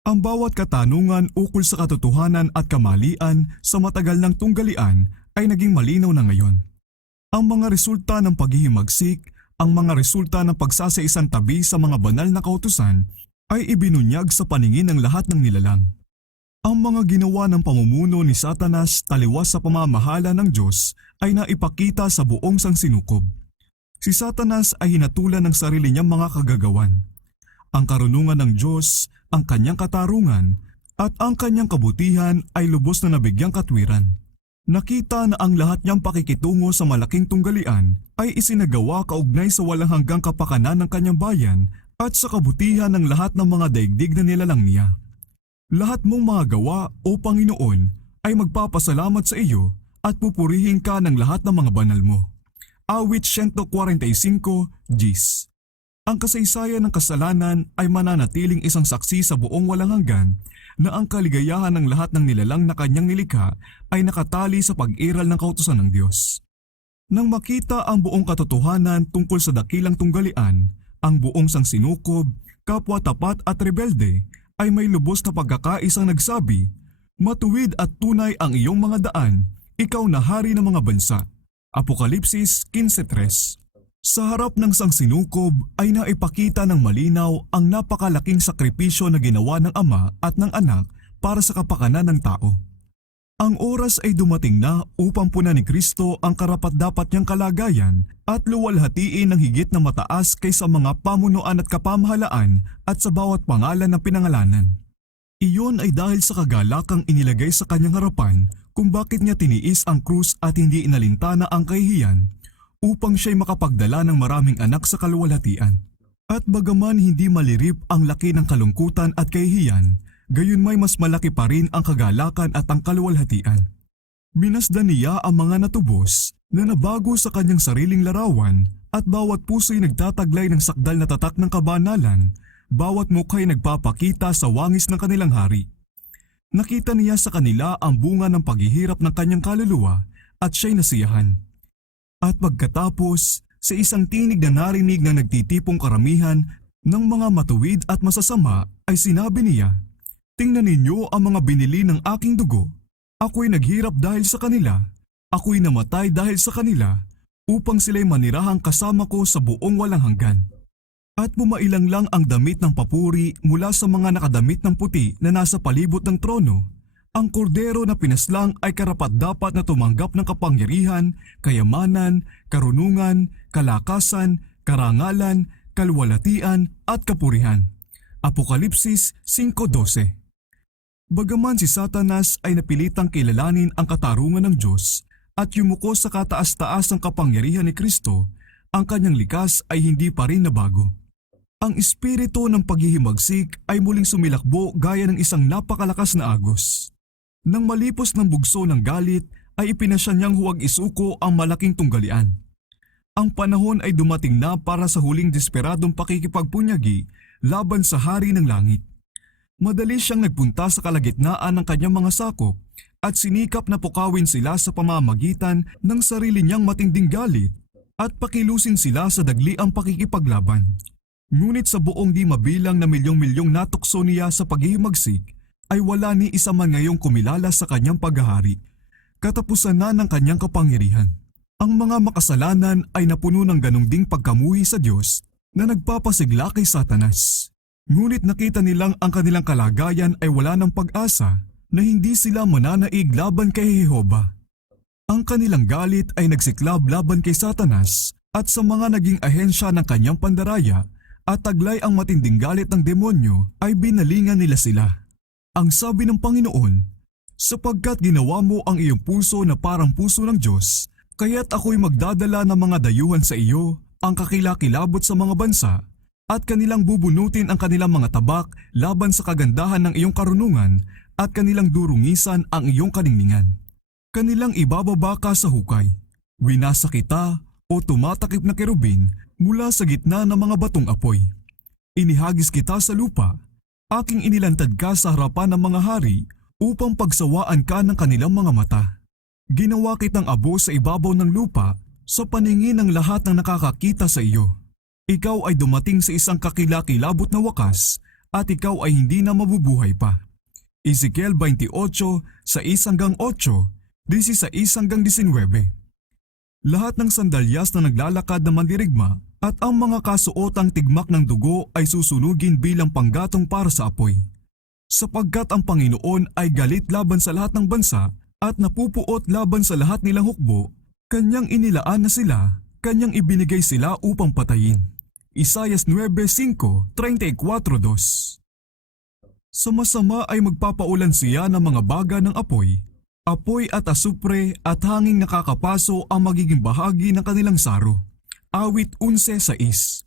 Ang bawat katanungan ukol sa katotohanan at kamalian sa matagal ng tunggalian ay naging malinaw na ngayon. Ang mga resulta ng paghihimagsik, ang mga resulta ng pagsasaisan tabi sa mga banal na kautusan ay ibinunyag sa paningin ng lahat ng nilalang. Ang mga ginawa ng pamumuno ni Satanas taliwas sa pamamahala ng Diyos ay naipakita sa buong sangsinukob. Si Satanas ay hinatulan ng sarili niyang mga kagagawan. Ang karunungan ng Diyos, ang kanyang katarungan, at ang kanyang kabutihan ay lubos na nabigyang katwiran. Nakita na ang lahat niyang pakikitungo sa malaking tunggalian ay isinagawa kaugnay sa walang hanggang kapakanan ng kanyang bayan at sa kabutihan ng lahat ng mga daigdig na nilalang niya. Lahat mong mga gawa, O Panginoon, ay magpapasalamat sa iyo at pupurihin ka ng lahat ng mga banal mo. Awit 145, Gs. Ang kasaysayan ng kasalanan ay mananatiling isang saksi sa buong walang hanggan na ang kaligayahan ng lahat ng nilalang na kanyang nilikha ay nakatali sa pag-iral ng kautusan ng Diyos. Nang makita ang buong katotohanan tungkol sa dakilang tunggalian, ang buong sangsinukob, kapwa tapat at rebelde, ay may lubos na pagkakaisang nagsabi, "Matuwid at tunay ang iyong mga daan, ikaw na hari ng mga bansa." Apokalipsis 15:3. Sa harap ng sangsinukob ay naipakita ng malinaw ang napakalaking sakripisyo na ginawa ng Ama at ng Anak para sa kapakanan ng tao. Ang oras ay dumating na upang punan ni Kristo ang karapat-dapat niyang kalagayan at luwalhatiin ng higit na mataas kaysa mga pamunuan at kapamahalaan at sa bawat pangalan ng pinangalanan. Iyon ay dahil sa kagalakang inilagay sa kanyang harapan kung bakit niya tiniis ang krus at hindi inalintana ang kahihiyan upang siya'y makapagdala ng maraming anak sa kaluwalhatian. At bagaman hindi malirip ang laki ng kalungkutan at kahihiyan, gayon may mas malaki pa rin ang kagalakan at ang kaluwalhatian. Minasdan niya ang mga natubos na nabago sa kanyang sariling larawan at bawat puso'y nagtataglay ng sakdal na tatak ng kabanalan, bawat mukha'y nagpapakita sa wangis ng kanilang hari. Nakita niya sa kanila ang bunga ng paghihirap ng kanyang kaluluwa at siya'y nasiyahan. At pagkatapos, sa isang tinig na narinig na nagtitipong karamihan ng mga matuwid at masasama ay sinabi niya, "Tingnan ninyo ang mga binili ng aking dugo. Ako'y naghirap dahil sa kanila. Ako'y namatay dahil sa kanila upang sila'y manirahang kasama ko sa buong walang hanggan." At bumailang lang ang damit ng papuri mula sa mga nakadamit ng puti na nasa palibot ng trono. Ang kordero na pinaslang ay karapat-dapat na tumanggap ng kapangyarihan, kayamanan, karunungan, kalakasan, karangalan, kaluwalhatian at kapurihan. Apokalipsis 5:12. Bagaman si Satanas ay napilitang kilalanin ang katarungan ng Diyos at yumuko sa kataas-taas ng kapangyarihan ni Kristo, ang kanyang likas ay hindi pa rin nabago. Ang espiritu ng paghihimagsik ay muling sumilakbo gaya ng isang napakalakas na agos. Nang malipos ng bugso ng galit ay ipinasya niyang huwag isuko ang malaking tunggalian. Ang panahon ay dumating na para sa huling desperadong pakikipagpunyagi laban sa hari ng langit. Madali siyang nagpunta sa kalagitnaan ng kanyang mga sakop at sinikap na pukawin sila sa pamamagitan ng sarili niyang matinding galit at pakilusin sila sa dagliang pakikipaglaban. Ngunit sa buong di mabilang na milyong-milyong natukso niya sa paghihimagsik, ay wala ni isa man ngayong kumilala sa kanyang paghahari. Katapusan na ng kanyang kapangyarihan. Ang mga makasalanan ay napuno ng ganung ding pagkamuhi sa Diyos na nagpapasigla kay Satanas. Ngunit nakita nilang ang kanilang kalagayan ay wala ng pag-asa na hindi sila mananaig laban kay Jehova. Ang kanilang galit ay nagsiklab laban kay Satanas at sa mga naging ahensya ng kanyang pandaraya at taglay ang matinding galit ng demonyo ay binalingan nila sila. Ang sabi ng Panginoon, "Sapagkat ginawa mo ang iyong puso na parang puso ng Diyos, kaya't ako'y magdadala ng mga dayuhan sa iyo, ang kakilakilabot sa mga bansa, at kanilang bubunutin ang kanilang mga tabak laban sa kagandahan ng iyong karunungan at kanilang durungisan ang iyong kaningningan. Kanilang ibababa ka sa hukay. Winasa kita o tumatakip na kerubin mula sa gitna ng mga batong apoy. Inihagis kita sa lupa. Aking inilantad ka sa harapan ng mga hari upang pagsawaan ka ng kanilang mga mata. Ginawa kitang abo sa ibabaw ng lupa sa paningin ng lahat ng nakakakita sa iyo. Ikaw ay dumating sa isang kakilakilabot na wakas at ikaw ay hindi na mabubuhay pa." Ezekiel 28:6-8, 16-19. Lahat ng sandalyas na naglalakad na mandirigma at ang mga kasuotang tigmak ng dugo ay susunugin bilang panggatong para sa apoy. Sapagkat ang Panginoon ay galit laban sa lahat ng bansa at napupuot laban sa lahat nilang hukbo, kanyang inilaan na sila, kanyang ibinigay sila upang patayin. Isaias 9:5-34-2. Sa masama ay magpapaulan siya ng mga baga ng apoy at asupre at hanging nakakapaso ang magiging bahagi ng kanilang saro. Awit 11:6.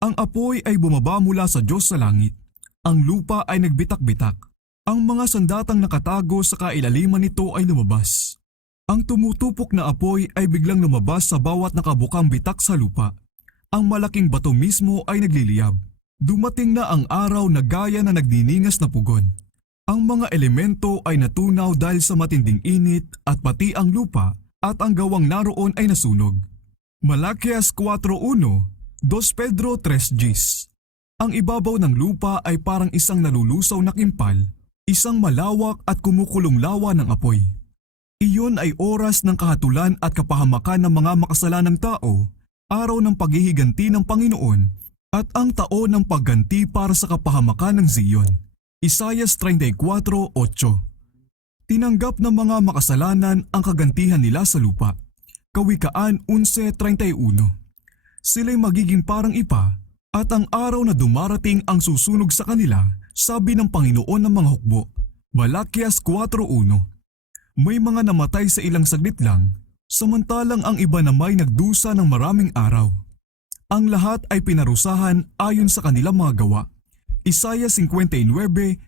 Ang apoy ay bumaba mula sa Diyos sa langit. Ang lupa ay nagbitak-bitak. Ang mga sandatang nakatago sa kailaliman nito ay lumabas. Ang tumutupok na apoy ay biglang lumabas sa bawat nakabukang bitak sa lupa. Ang malaking bato mismo ay nagliliyab. Dumating na ang araw na gaya na nagniningas na pugon. Ang mga elemento ay natunaw dahil sa matinding init at pati ang lupa at ang gawang naroon ay nasunog. Malakias 4:1, 2 Pedro 3:10. Ang ibabaw ng lupa ay parang isang nalulusaw na kimpal, isang malawak at kumukulong lawa ng apoy. Iyon ay oras ng kahatulan at kapahamakan ng mga makasalanang tao, araw ng paghihiganti ng Panginoon at ang taon ng pagganti para sa kapahamakan ng Zion. Isaias 34:8. Tinanggap ng mga makasalanan ang kagantihan nila sa lupa. Kawikaan 11:31. Sila'y magiging parang ipa at ang araw na dumarating ang susunog sa kanila, sabi ng Panginoon ng mga hukbo. Malakias 4:1. May mga namatay sa ilang saglit lang, samantalang ang iba na may nagdusa ng maraming araw. Ang lahat ay pinarusahan ayon sa kanilang mga gawa. Isaias 59:18.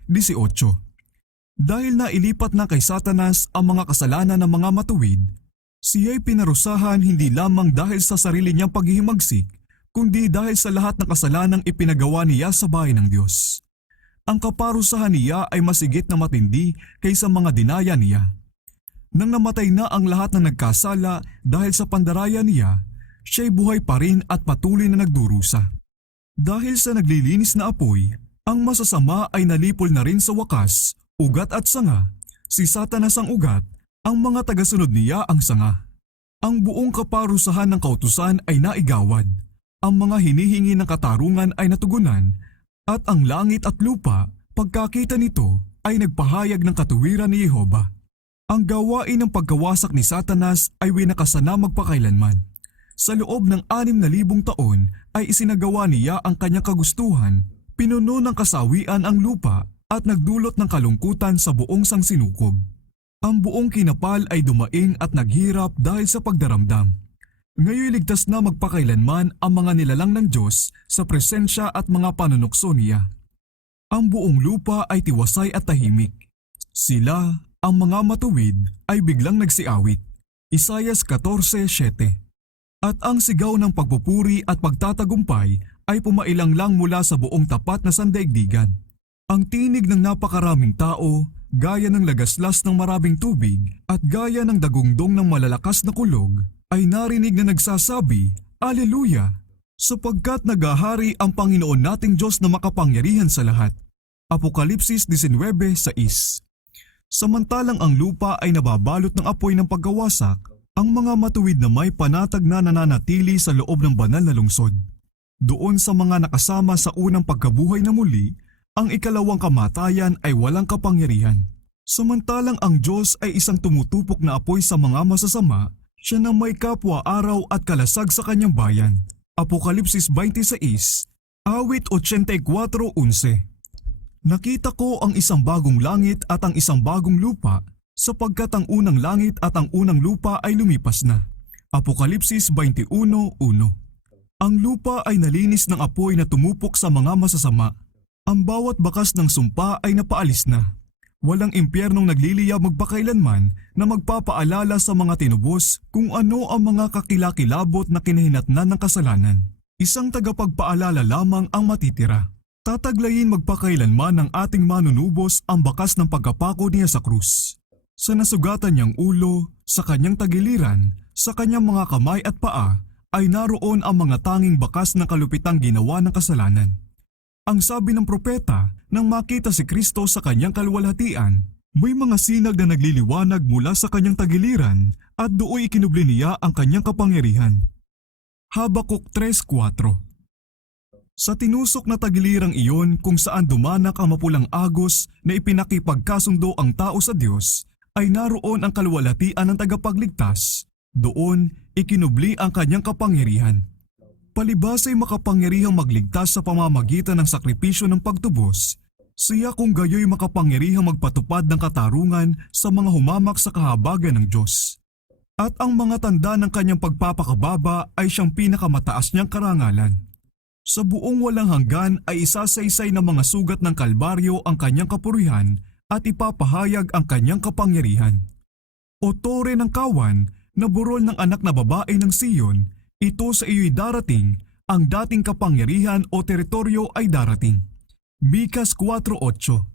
Dahil na ilipat na kay Satanas ang mga kasalanan ng mga matuwid, siya'y pinarusahan hindi lamang dahil sa sarili niyang paghihimagsik, kundi dahil sa lahat ng kasalanang ipinagawa niya sa bahay ng Diyos. Ang kaparusahan niya ay masigit na matindi kaysa mga dinaya niya. Nang namatay na ang lahat ng nagkasala dahil sa pandaraya niya, siya'y buhay pa rin at patuloy na nagdurusa. Dahil sa naglilinis na apoy, ang masasama ay nalipol na rin sa wakas, ugat at sanga. Si Satanas ang ugat, ang mga tagasunod niya ang sanga. Ang buong kaparusahan ng kautusan ay naigawad. Ang mga hinihingi ng katarungan ay natugunan, at ang langit at lupa, pagkakita nito, ay nagpahayag ng katuwiran ni Jehova. Ang gawain ng pagkawasak ni Satanas ay winakasana magpakailanman. Sa loob ng 6,000 taon ay isinagawa niya ang kanyang kagustuhan, pinuno ng kasawian ang lupa at nagdulot ng kalungkutan sa buong sangsinukob. Ang buong kinapal ay dumaing at naghirap dahil sa pagdaramdam. Ngayon ligtas na magpakailanman ang mga nilalang ng Diyos sa presensya at mga panunukso niya. Ang buong lupa ay tiwasay at tahimik. Sila, ang mga matuwid, ay biglang nagsiawit. Isaias 14:7. At ang sigaw ng pagpupuri at pagtatagumpay ay pumailang lang mula sa buong tapat na sandaigdigan. Ang tinig ng napakaraming tao, gaya ng lagaslas ng maraming tubig at gaya ng dagungdong ng malalakas na kulog, ay narinig na nagsasabi, Alleluia! Sapagkat nagahari ang Panginoon nating Diyos na makapangyarihan sa lahat. Apokalipsis 19:6. Samantalang ang lupa ay nababalot ng apoy ng pagkawasak, ang mga matuwid na may panatag na nananatili sa loob ng banal na lungsod. Doon sa mga nakasama sa unang pagkabuhay na muli, ang ikalawang kamatayan ay walang kapangyarihan. Samantalang ang Diyos ay isang tumutupok na apoy sa mga masasama, siya na may kapwa araw at kalasag sa kanyang bayan. Apokalipsis 26, awit 84:11. Nakita ko ang isang bagong langit at ang isang bagong lupa, sapagkat ang unang langit at ang unang lupa ay lumipas na. Apokalipsis 21:1. Ang lupa ay nalinis ng apoy na tumupok sa mga masasama. Ang bawat bakas ng sumpa ay napaalis na. Walang impyernong nagliliyab magpakailanman na magpapaalala sa mga tinubos kung ano ang mga kakilakilabot na kinahinatnan ng kasalanan. Isang tagapagpaalala lamang ang matitira. Tataglayin magpakailanman ng ating manunubos ang bakas ng pagkapako niya sa krus. Sa nasugatan niyang ulo, sa kanyang tagiliran, sa kanyang mga kamay at paa, ay naroon ang mga tanging bakas ng kalupitang ginawa ng kasalanan. Ang sabi ng propeta nang makita si Kristo sa kanyang kaluwalhatian, May mga sinag na nagliliwanag mula sa kanyang tagiliran at dooy ikinubli niya ang kanyang kapangyarihan. Habakuk 3:4. Sa tinusok na tagilirang iyon kung saan dumanak ang mapulang agos na ipinakipagkasundo ang tao sa Diyos, ay naroon ang kaluwalhatian ng tagapagligtas. Doon ikinubli ang kanyang kapangyarihan. Palibas ay makapangyarihang magligtas sa pamamagitan ng sakripisyo ng pagtubos, siya kung gayoy makapangyarihang magpatupad ng katarungan sa mga humamak sa kahabagan ng Diyos. At ang mga tanda ng kanyang pagpapakababa ay siyang pinakamataas niyang karangalan. Sa buong walang hanggan ay isasaysay ng mga sugat ng Kalbaryo ang kanyang kapurihan at ipapahayag ang kanyang kapangyarihan. O tore ng kawan na burol ng anak na babae ng Siyon, ito sa iyo'y darating, ang dating kapangyarihan o teritoryo ay darating. Mikas 4:8.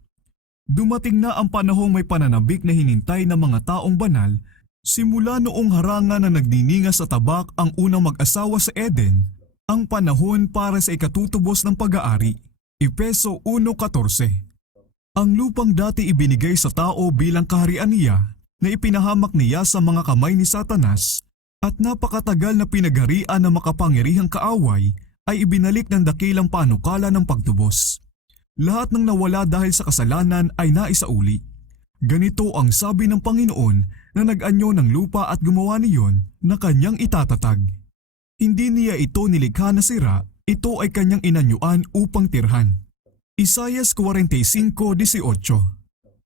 Dumating na ang panahong may pananabik na hinintay ng mga taong banal, simula noong harangan na nagnininga sa tabak ang unang mag-asawa sa Eden, ang panahon para sa ikatutubos ng pag-aari. Efeso 1:14. Ang lupang dati ibinigay sa tao bilang kaharian niya na ipinahamak niya sa mga kamay ni Satanas at napakatagal na pinagharian ng makapangyarihang kaaway ay ibinalik ng dakilang panukala ng pagtubos. Lahat ng nawala dahil sa kasalanan ay naisauli. Ganito ang sabi ng Panginoon na nag-anyo ng lupa at gumawa niyon na kanyang itatatag. Hindi niya ito nilikha na sira, ito ay kanyang inanyuan upang tirhan. Isaias 45:18.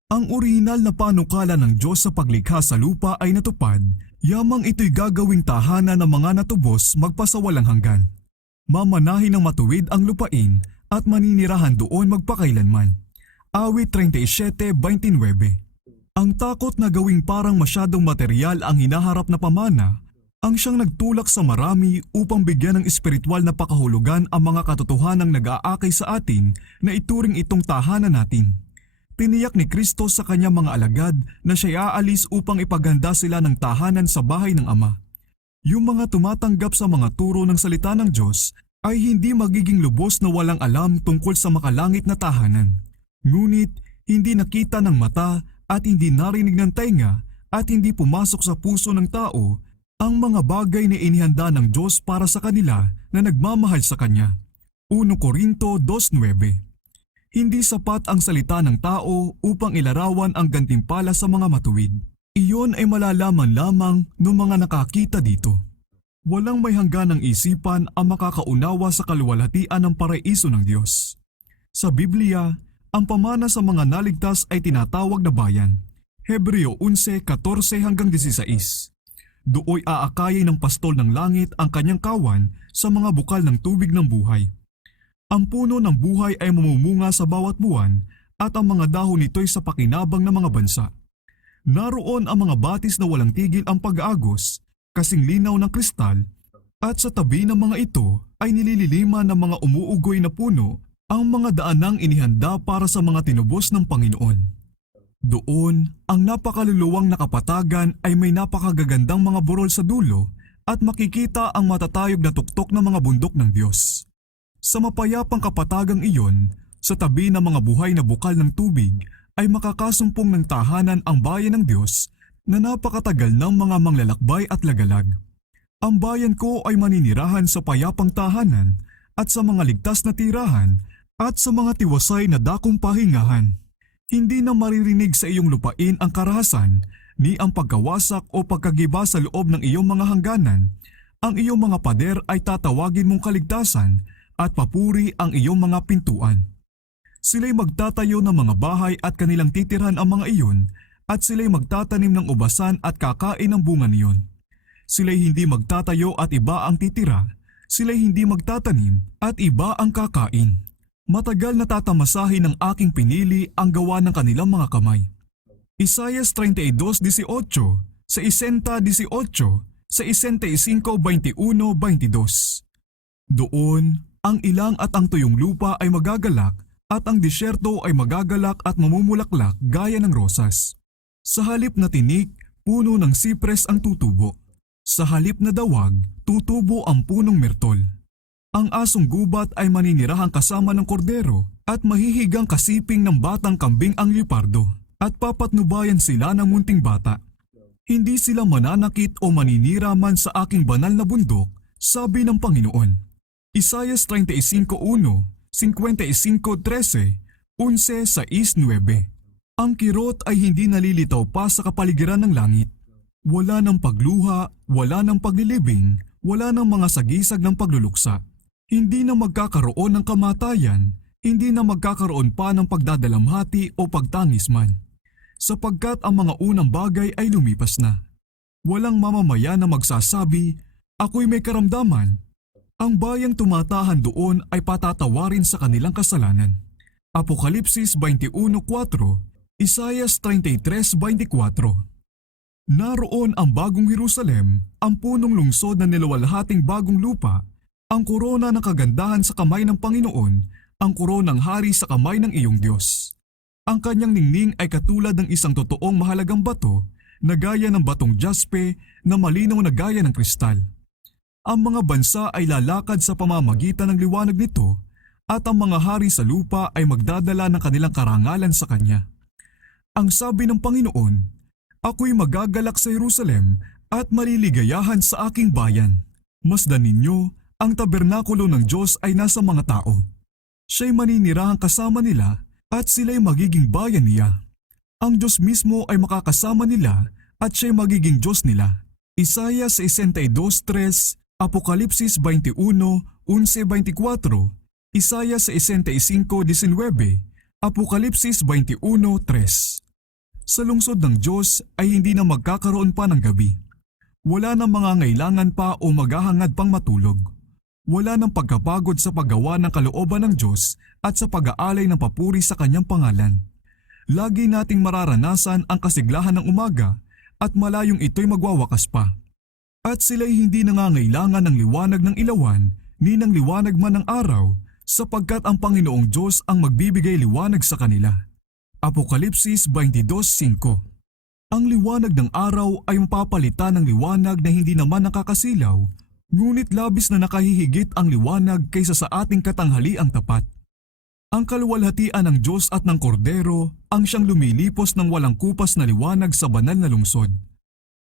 Ang orihinal na panukala ng Diyos sa paglikha sa lupa ay natupad, yamang ito'y gagawing tahanan ng mga natubos magpasawalang hanggan. Mamanahin ng matuwid ang lupain at maninirahan doon magpakailanman. Awit 37:29. Ang takot na gawing parang masyadong materyal ang hinaharap na pamana, ang siyang nagtulak sa marami upang bigyan ng espiritual na pakahulugan ang mga katotohanang nag-aakay sa atin na ituring itong tahanan natin. Tiniyak ni Kristo sa kanyang mga alagad na siya'y aalis upang ipaghanda sila ng tahanan sa bahay ng Ama. Yung mga tumatanggap sa mga turo ng salita ng Diyos ay hindi magiging lubos na walang alam tungkol sa makalangit na tahanan. Ngunit hindi nakita ng mata at hindi narinig ng tainga at hindi pumasok sa puso ng tao ang mga bagay na inihanda ng Diyos para sa kanila na nagmamahal sa Kanya. 1 Corinto 2:9. Hindi sapat ang salita ng tao upang ilarawan ang gantimpala sa mga matuwid. Iyon ay malalaman lamang ng mga nakakita dito. Walang may hanggan ng isipan ang makakaunawa sa kaluwalhatian ng paraiso ng Diyos. Sa Biblia, ang pamana sa mga naligtas ay tinatawag na bayan. Hebreo 11:14-16. Dooy aakayin ng pastol ng langit ang kanyang kawan sa mga bukal ng tubig ng buhay. Ang puno ng buhay ay mamumunga sa bawat buwan at ang mga dahon nito'y sa pakinabang ng mga bansa. Naroon ang mga batis na walang tigil ang pag-aagos, kasing linaw ng kristal, at sa tabi ng mga ito ay nilililiman ng mga umuugoy na puno ang mga daanang inihanda para sa mga tinubos ng Panginoon. Doon, ang napakaluluwang nakapatagan ay may napakagagandang mga burol sa dulo at makikita ang matatayog na tuktok ng mga bundok ng Diyos. Sa mapayapang kapatagang iyon, sa tabi ng mga buhay na bukal ng tubig ay makakasumpong ng tahanan ang bayan ng Diyos na napakatagal ng mga manglalakbay at lagalag. Ang bayan ko ay maninirahan sa payapang tahanan at sa mga ligtas na tirahan at sa mga tiwasay na dakong pahingahan. Hindi na maririnig sa iyong lupain ang karahasan ni ang pagkawasak o pagkagiba sa loob ng iyong mga hangganan. Ang iyong mga pader ay tatawagin mong kaligtasan at papuri ang iyong mga pintuan. Sila'y magtatayo ng mga bahay at kanilang titirhan ang mga iyon at sila'y magtatanim ng ubasan at kakain ng bunga niyon. Sila'y hindi magtatayo at iba ang titira, sila'y hindi magtatanim at iba ang kakain. Matagal na tatamasahin ng aking pinili ang gawa ng kanilang mga kamay. Isaias 32:18, sa 60:18, sa 65:21-22. Doon, ang ilang at ang tuyong lupa ay magagalak at ang disyerto ay magagalak at mamumulaklak gaya ng rosas. Sa halip na tinik, puno ng sipres ang tutubo. Sa halip na dawag, tutubo ang punong mirtol. Ang asong gubat ay maninirahang kasama ng kordero at mahihigang kasiping ng batang kambing ang leopardo. at papatnubayan sila ng munting bata. Hindi sila mananakit o maninira man sa aking banal na bundok, sabi ng Panginoon. Isaiah 35:1, 55:13, 11:6-9. Ang kirot ay hindi nalilitaw pa sa kapaligiran ng langit. Wala ng pagluha, wala ng paglilibing, wala ng mga sagisag ng pagluluksa. Hindi na magkakaroon ng kamatayan, hindi na magkakaroon pa ng pagdadalamhati o pagtangis man. Sapagkat ang mga unang bagay ay lumipas na. Walang mamamayan na magsasabi, ako'y may karamdaman. Ang bayang tumatahan doon ay patatawarin sa kanilang kasalanan. Apokalipsis 21:4, Isaiah 33:24. Naroon ang bagong Jerusalem, ang punong lungsod na niluwalhating bagong lupa, ang korona ng kagandahan sa kamay ng Panginoon, ang koronang hari sa kamay ng iyong Diyos. Ang kanyang ningning ay katulad ng isang totoong mahalagang bato na gaya ng batong jaspe na malinaw na gaya ng kristal. Ang mga bansa ay lalakad sa pamamagitan ng liwanag nito at ang mga hari sa lupa ay magdadala ng kanilang karangalan sa kanya. Ang sabi ng Panginoon, ako'y magagalak sa Jerusalem at maliligayahan sa aking bayan. Masdan ninyo, ang tabernakulo ng Diyos ay nasa mga tao. Siya'y maninirahang kasama nila at sila'y magiging bayan niya. Ang Diyos mismo ay makakasama nila at siya'y magiging Diyos nila. Isaiah 62:3, Apokalipsis 21:11-24, Isaiah 65:19, Apokalipsis 21:3. Sa lungsod ng Diyos ay hindi na magkakaroon pa ng gabi. Wala na mga ngailangan pa o maghahangad pang matulog. Wala ng pagkapagod sa paggawa ng kalooban ng Diyos at sa pag-aalay ng papuri sa kanyang pangalan. Lagi nating mararanasan ang kasiglahan ng umaga at malayong ito'y magwawakas pa. At sila'y hindi nangangailangan ng liwanag ng ilawan ni ng liwanag man ng araw sapagkat ang Panginoong Diyos ang magbibigay liwanag sa kanila. Apokalipsis 22:5. Ang liwanag ng araw ay mapapalitan ng liwanag na hindi naman nakakasilaw, ngunit labis na nakahihigit ang liwanag kaysa sa ating katanghaliang tapat. Ang kaluwalhatian ng Diyos at ng Kordero ang siyang lumilipos ng walang kupas na liwanag sa banal na lungsod.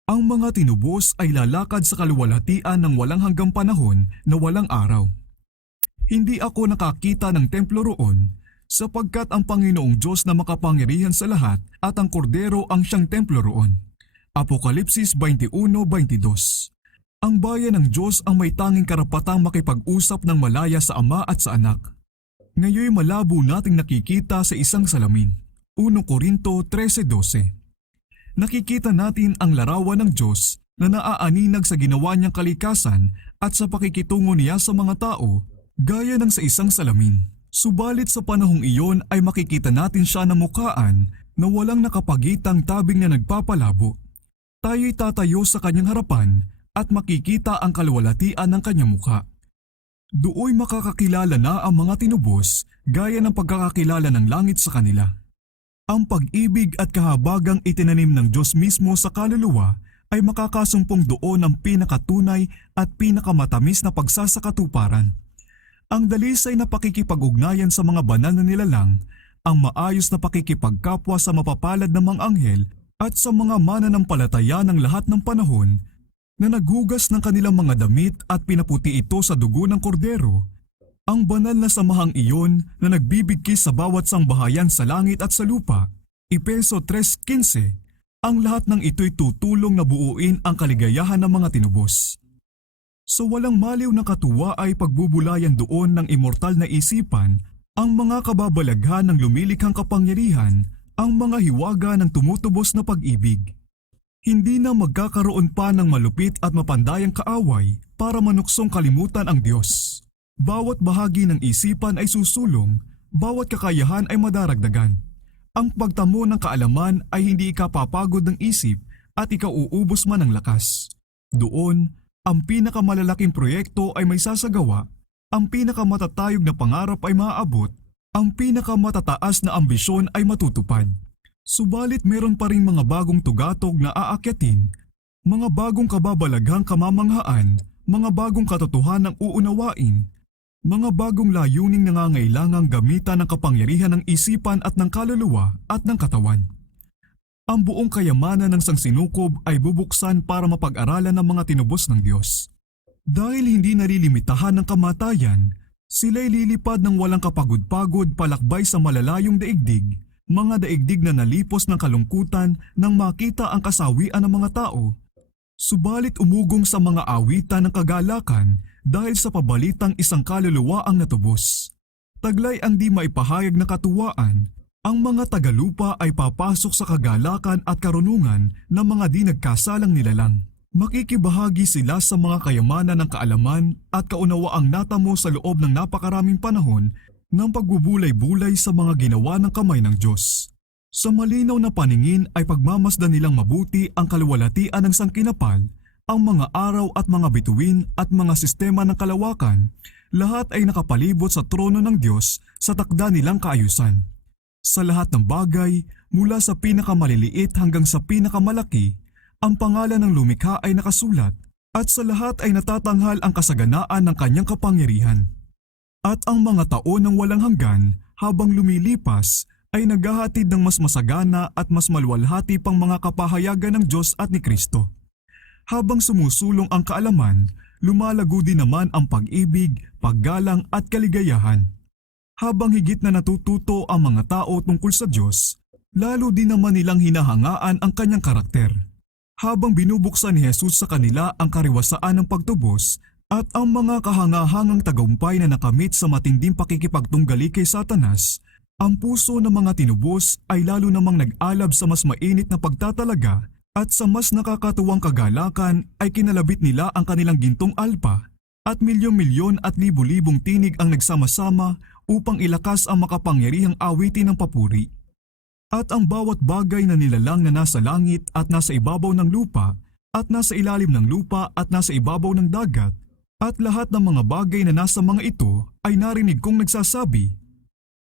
Ang mga tinubos ay lalakad sa kaluwalhatian ng walang hanggang panahon na walang araw. Hindi ako nakakita ng templo roon, sapagkat ang Panginoong Diyos na makapangyarihan sa lahat at ang Kordero ang siyang templo roon. Apokalipsis 21:22. Ang bayan ng Diyos ang may tanging karapatang makipag-usap ng malaya sa Ama at sa Anak. Ngayoy malabo nating nakikita sa isang salamin. 1 Korinto 13:12. Nakikita natin ang larawan ng Diyos na naaaninag sa ginawa niyang kalikasan at sa pakikitungo niya sa mga tao, gaya ng sa isang salamin. Subalit sa panahong iyon ay makikita natin siya na mukhaan na walang nakapagitang tabing na nagpapalabo. Tayo'y tatayo sa kanyang harapan at makikita ang kaluwalhatian ng kanyang mukha. Dooy makakakilala na ang mga tinubos gaya ng pagkakakilala ng langit sa kanila. Ang pag-ibig at kahabagang itinanim ng Diyos mismo sa kaluluwa ay makakasumpong doon ng pinakatunay at pinakamatamis na pagsasakatuparan. Ang dalisay na pakikipag-ugnayan sa mga banal na nilalang, ang maayos na pakikipagkapwa sa mapapalad na mga anghel at sa mga mananampalataya ng lahat ng panahon na naghugas ng kanilang mga damit at pinaputi ito sa dugo ng kordero, ang banal na samahang iyon na nagbibigkis sa bawat sangbahayan sa langit at sa lupa, Efeso 3:15, ang lahat ng ito'y tutulong na buuin ang kaligayahan ng mga tinubos. Sa walang maliw na katuwa ay pagbubulayan doon ng immortal na isipan, ang mga kababalaghan ng lumilikhang kapangyarihan, ang mga hiwaga ng tumutubos na pag-ibig. Hindi na magkakaroon pa ng malupit at mapandayang kaaway para manuksong kalimutan ang Diyos. Bawat bahagi ng isipan ay susulong, bawat kakayahan ay madaragdagan. Ang pagtamo ng kaalaman ay hindi ikapapagod ng isip at ikauubos man ng lakas. Doon, ang pinakamalalaking proyekto ay may sasagawa, ang pinakamatatayog na pangarap ay maaabot, ang pinakamatataas na ambisyon ay matutupad. Subalit meron pa ring mga bagong tugatog na aakyatin, mga bagong kababalaghang kamamanghaan, mga bagong katotohanang uunawain, mga bagong layuning nangangailangang gamitan ng kapangyarihan ng isipan at ng kaluluwa at ng katawan. Ang buong kayamanan ng sangsinukob ay bubuksan para mapag-aralan ng mga tinubos ng Diyos. Dahil hindi nalilimitahan ng kamatayan, sila'y lilipad ng walang kapagod-pagod palakbay sa malalayong daigdig, mga daigdig na nalipos ng kalungkutan nang makita ang kasawian ng mga tao. Subalit umugong sa mga awitan ng kagalakan dahil sa pabalitang isang kaluluwa ang natubos. Taglay ang di maipahayag na katuwaan, ang mga tagalupa ay papasok sa kagalakan at karunungan ng mga di nagkasalang nilalang. Makikibahagi sila sa mga kayamanan ng kaalaman at kaunawaang natamo sa loob ng napakaraming panahon ng pagbubulay-bulay sa mga ginawa ng kamay ng Diyos. Sa malinaw na paningin ay pagmamasdan nilang mabuti ang kaluwalhatian ng sangkinapal, ang mga araw at mga bituin at mga sistema ng kalawakan, lahat ay nakapalibot sa trono ng Diyos sa takda nilang kaayusan. Sa lahat ng bagay, mula sa pinakamaliliit hanggang sa pinakamalaki, ang pangalan ng lumikha ay nakasulat at sa lahat ay natatanghal ang kasaganaan ng kanyang kapangyarihan. At ang mga taon ng walang hanggan habang lumilipas ay naghahatid ng mas masagana at mas maluwalhati pang mga kapahayagan ng Diyos at ni Kristo. Habang sumusulong ang kaalaman, lumalago din naman ang pag-ibig, paggalang at kaligayahan. Habang higit na natututo ang mga tao tungkol sa Diyos, lalo din naman nilang hinahangaan ang kanyang karakter. Habang binubuksan ni Jesus sa kanila ang kariwasaan ng pagtubos at ang mga kahangahangang tagumpay na nakamit sa matinding pakikipagtunggali kay Satanas, ang puso ng mga tinubos ay lalo namang nag-alab sa mas mainit na pagtatalaga at sa mas nakakatuwang kagalakan ay kinalabit nila ang kanilang gintong alpa at milyon-milyon at libu-libong tinig ang nagsama-sama upang ilakas ang makapangyarihang awitin ng papuri. At ang bawat bagay na nilalang na nasa langit at nasa ibabaw ng lupa at nasa ilalim ng lupa at nasa ibabaw ng dagat at lahat ng mga bagay na nasa mga ito ay narinig kong nagsasabi,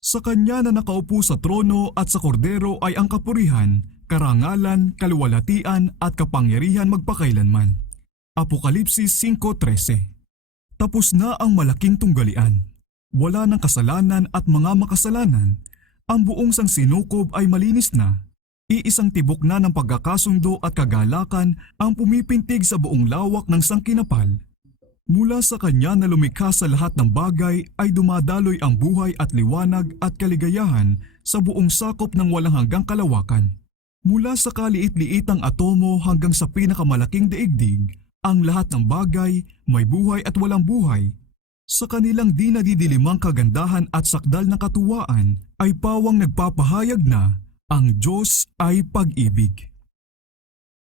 "Sa Kanya na nakaupo sa trono at sa kordero ay ang kapurihan, karangalan, kaluwalhatian at kapangyarihan magpakailanman." Apokalipsis 5:13. Tapos na ang malaking tunggalian. Wala ng kasalanan at mga makasalanan. Ang buong sangsinukob ay malinis na. Iisang tibok na ng pagkakasundo at kagalakan ang pumipintig sa buong lawak ng sangkinapal. Mula sa Kanya na lumikha sa lahat ng bagay ay dumadaloy ang buhay at liwanag at kaligayahan sa buong sakop ng walang hanggang kalawakan. Mula sa kaliit-liitang atomo hanggang sa pinakamalaking daigdig, ang lahat ng bagay, may buhay at walang buhay. Sa kanilang di nadidilimang kagandahan at sakdal na katuwaan ay pawang nagpapahayag na ang Diyos ay pag-ibig.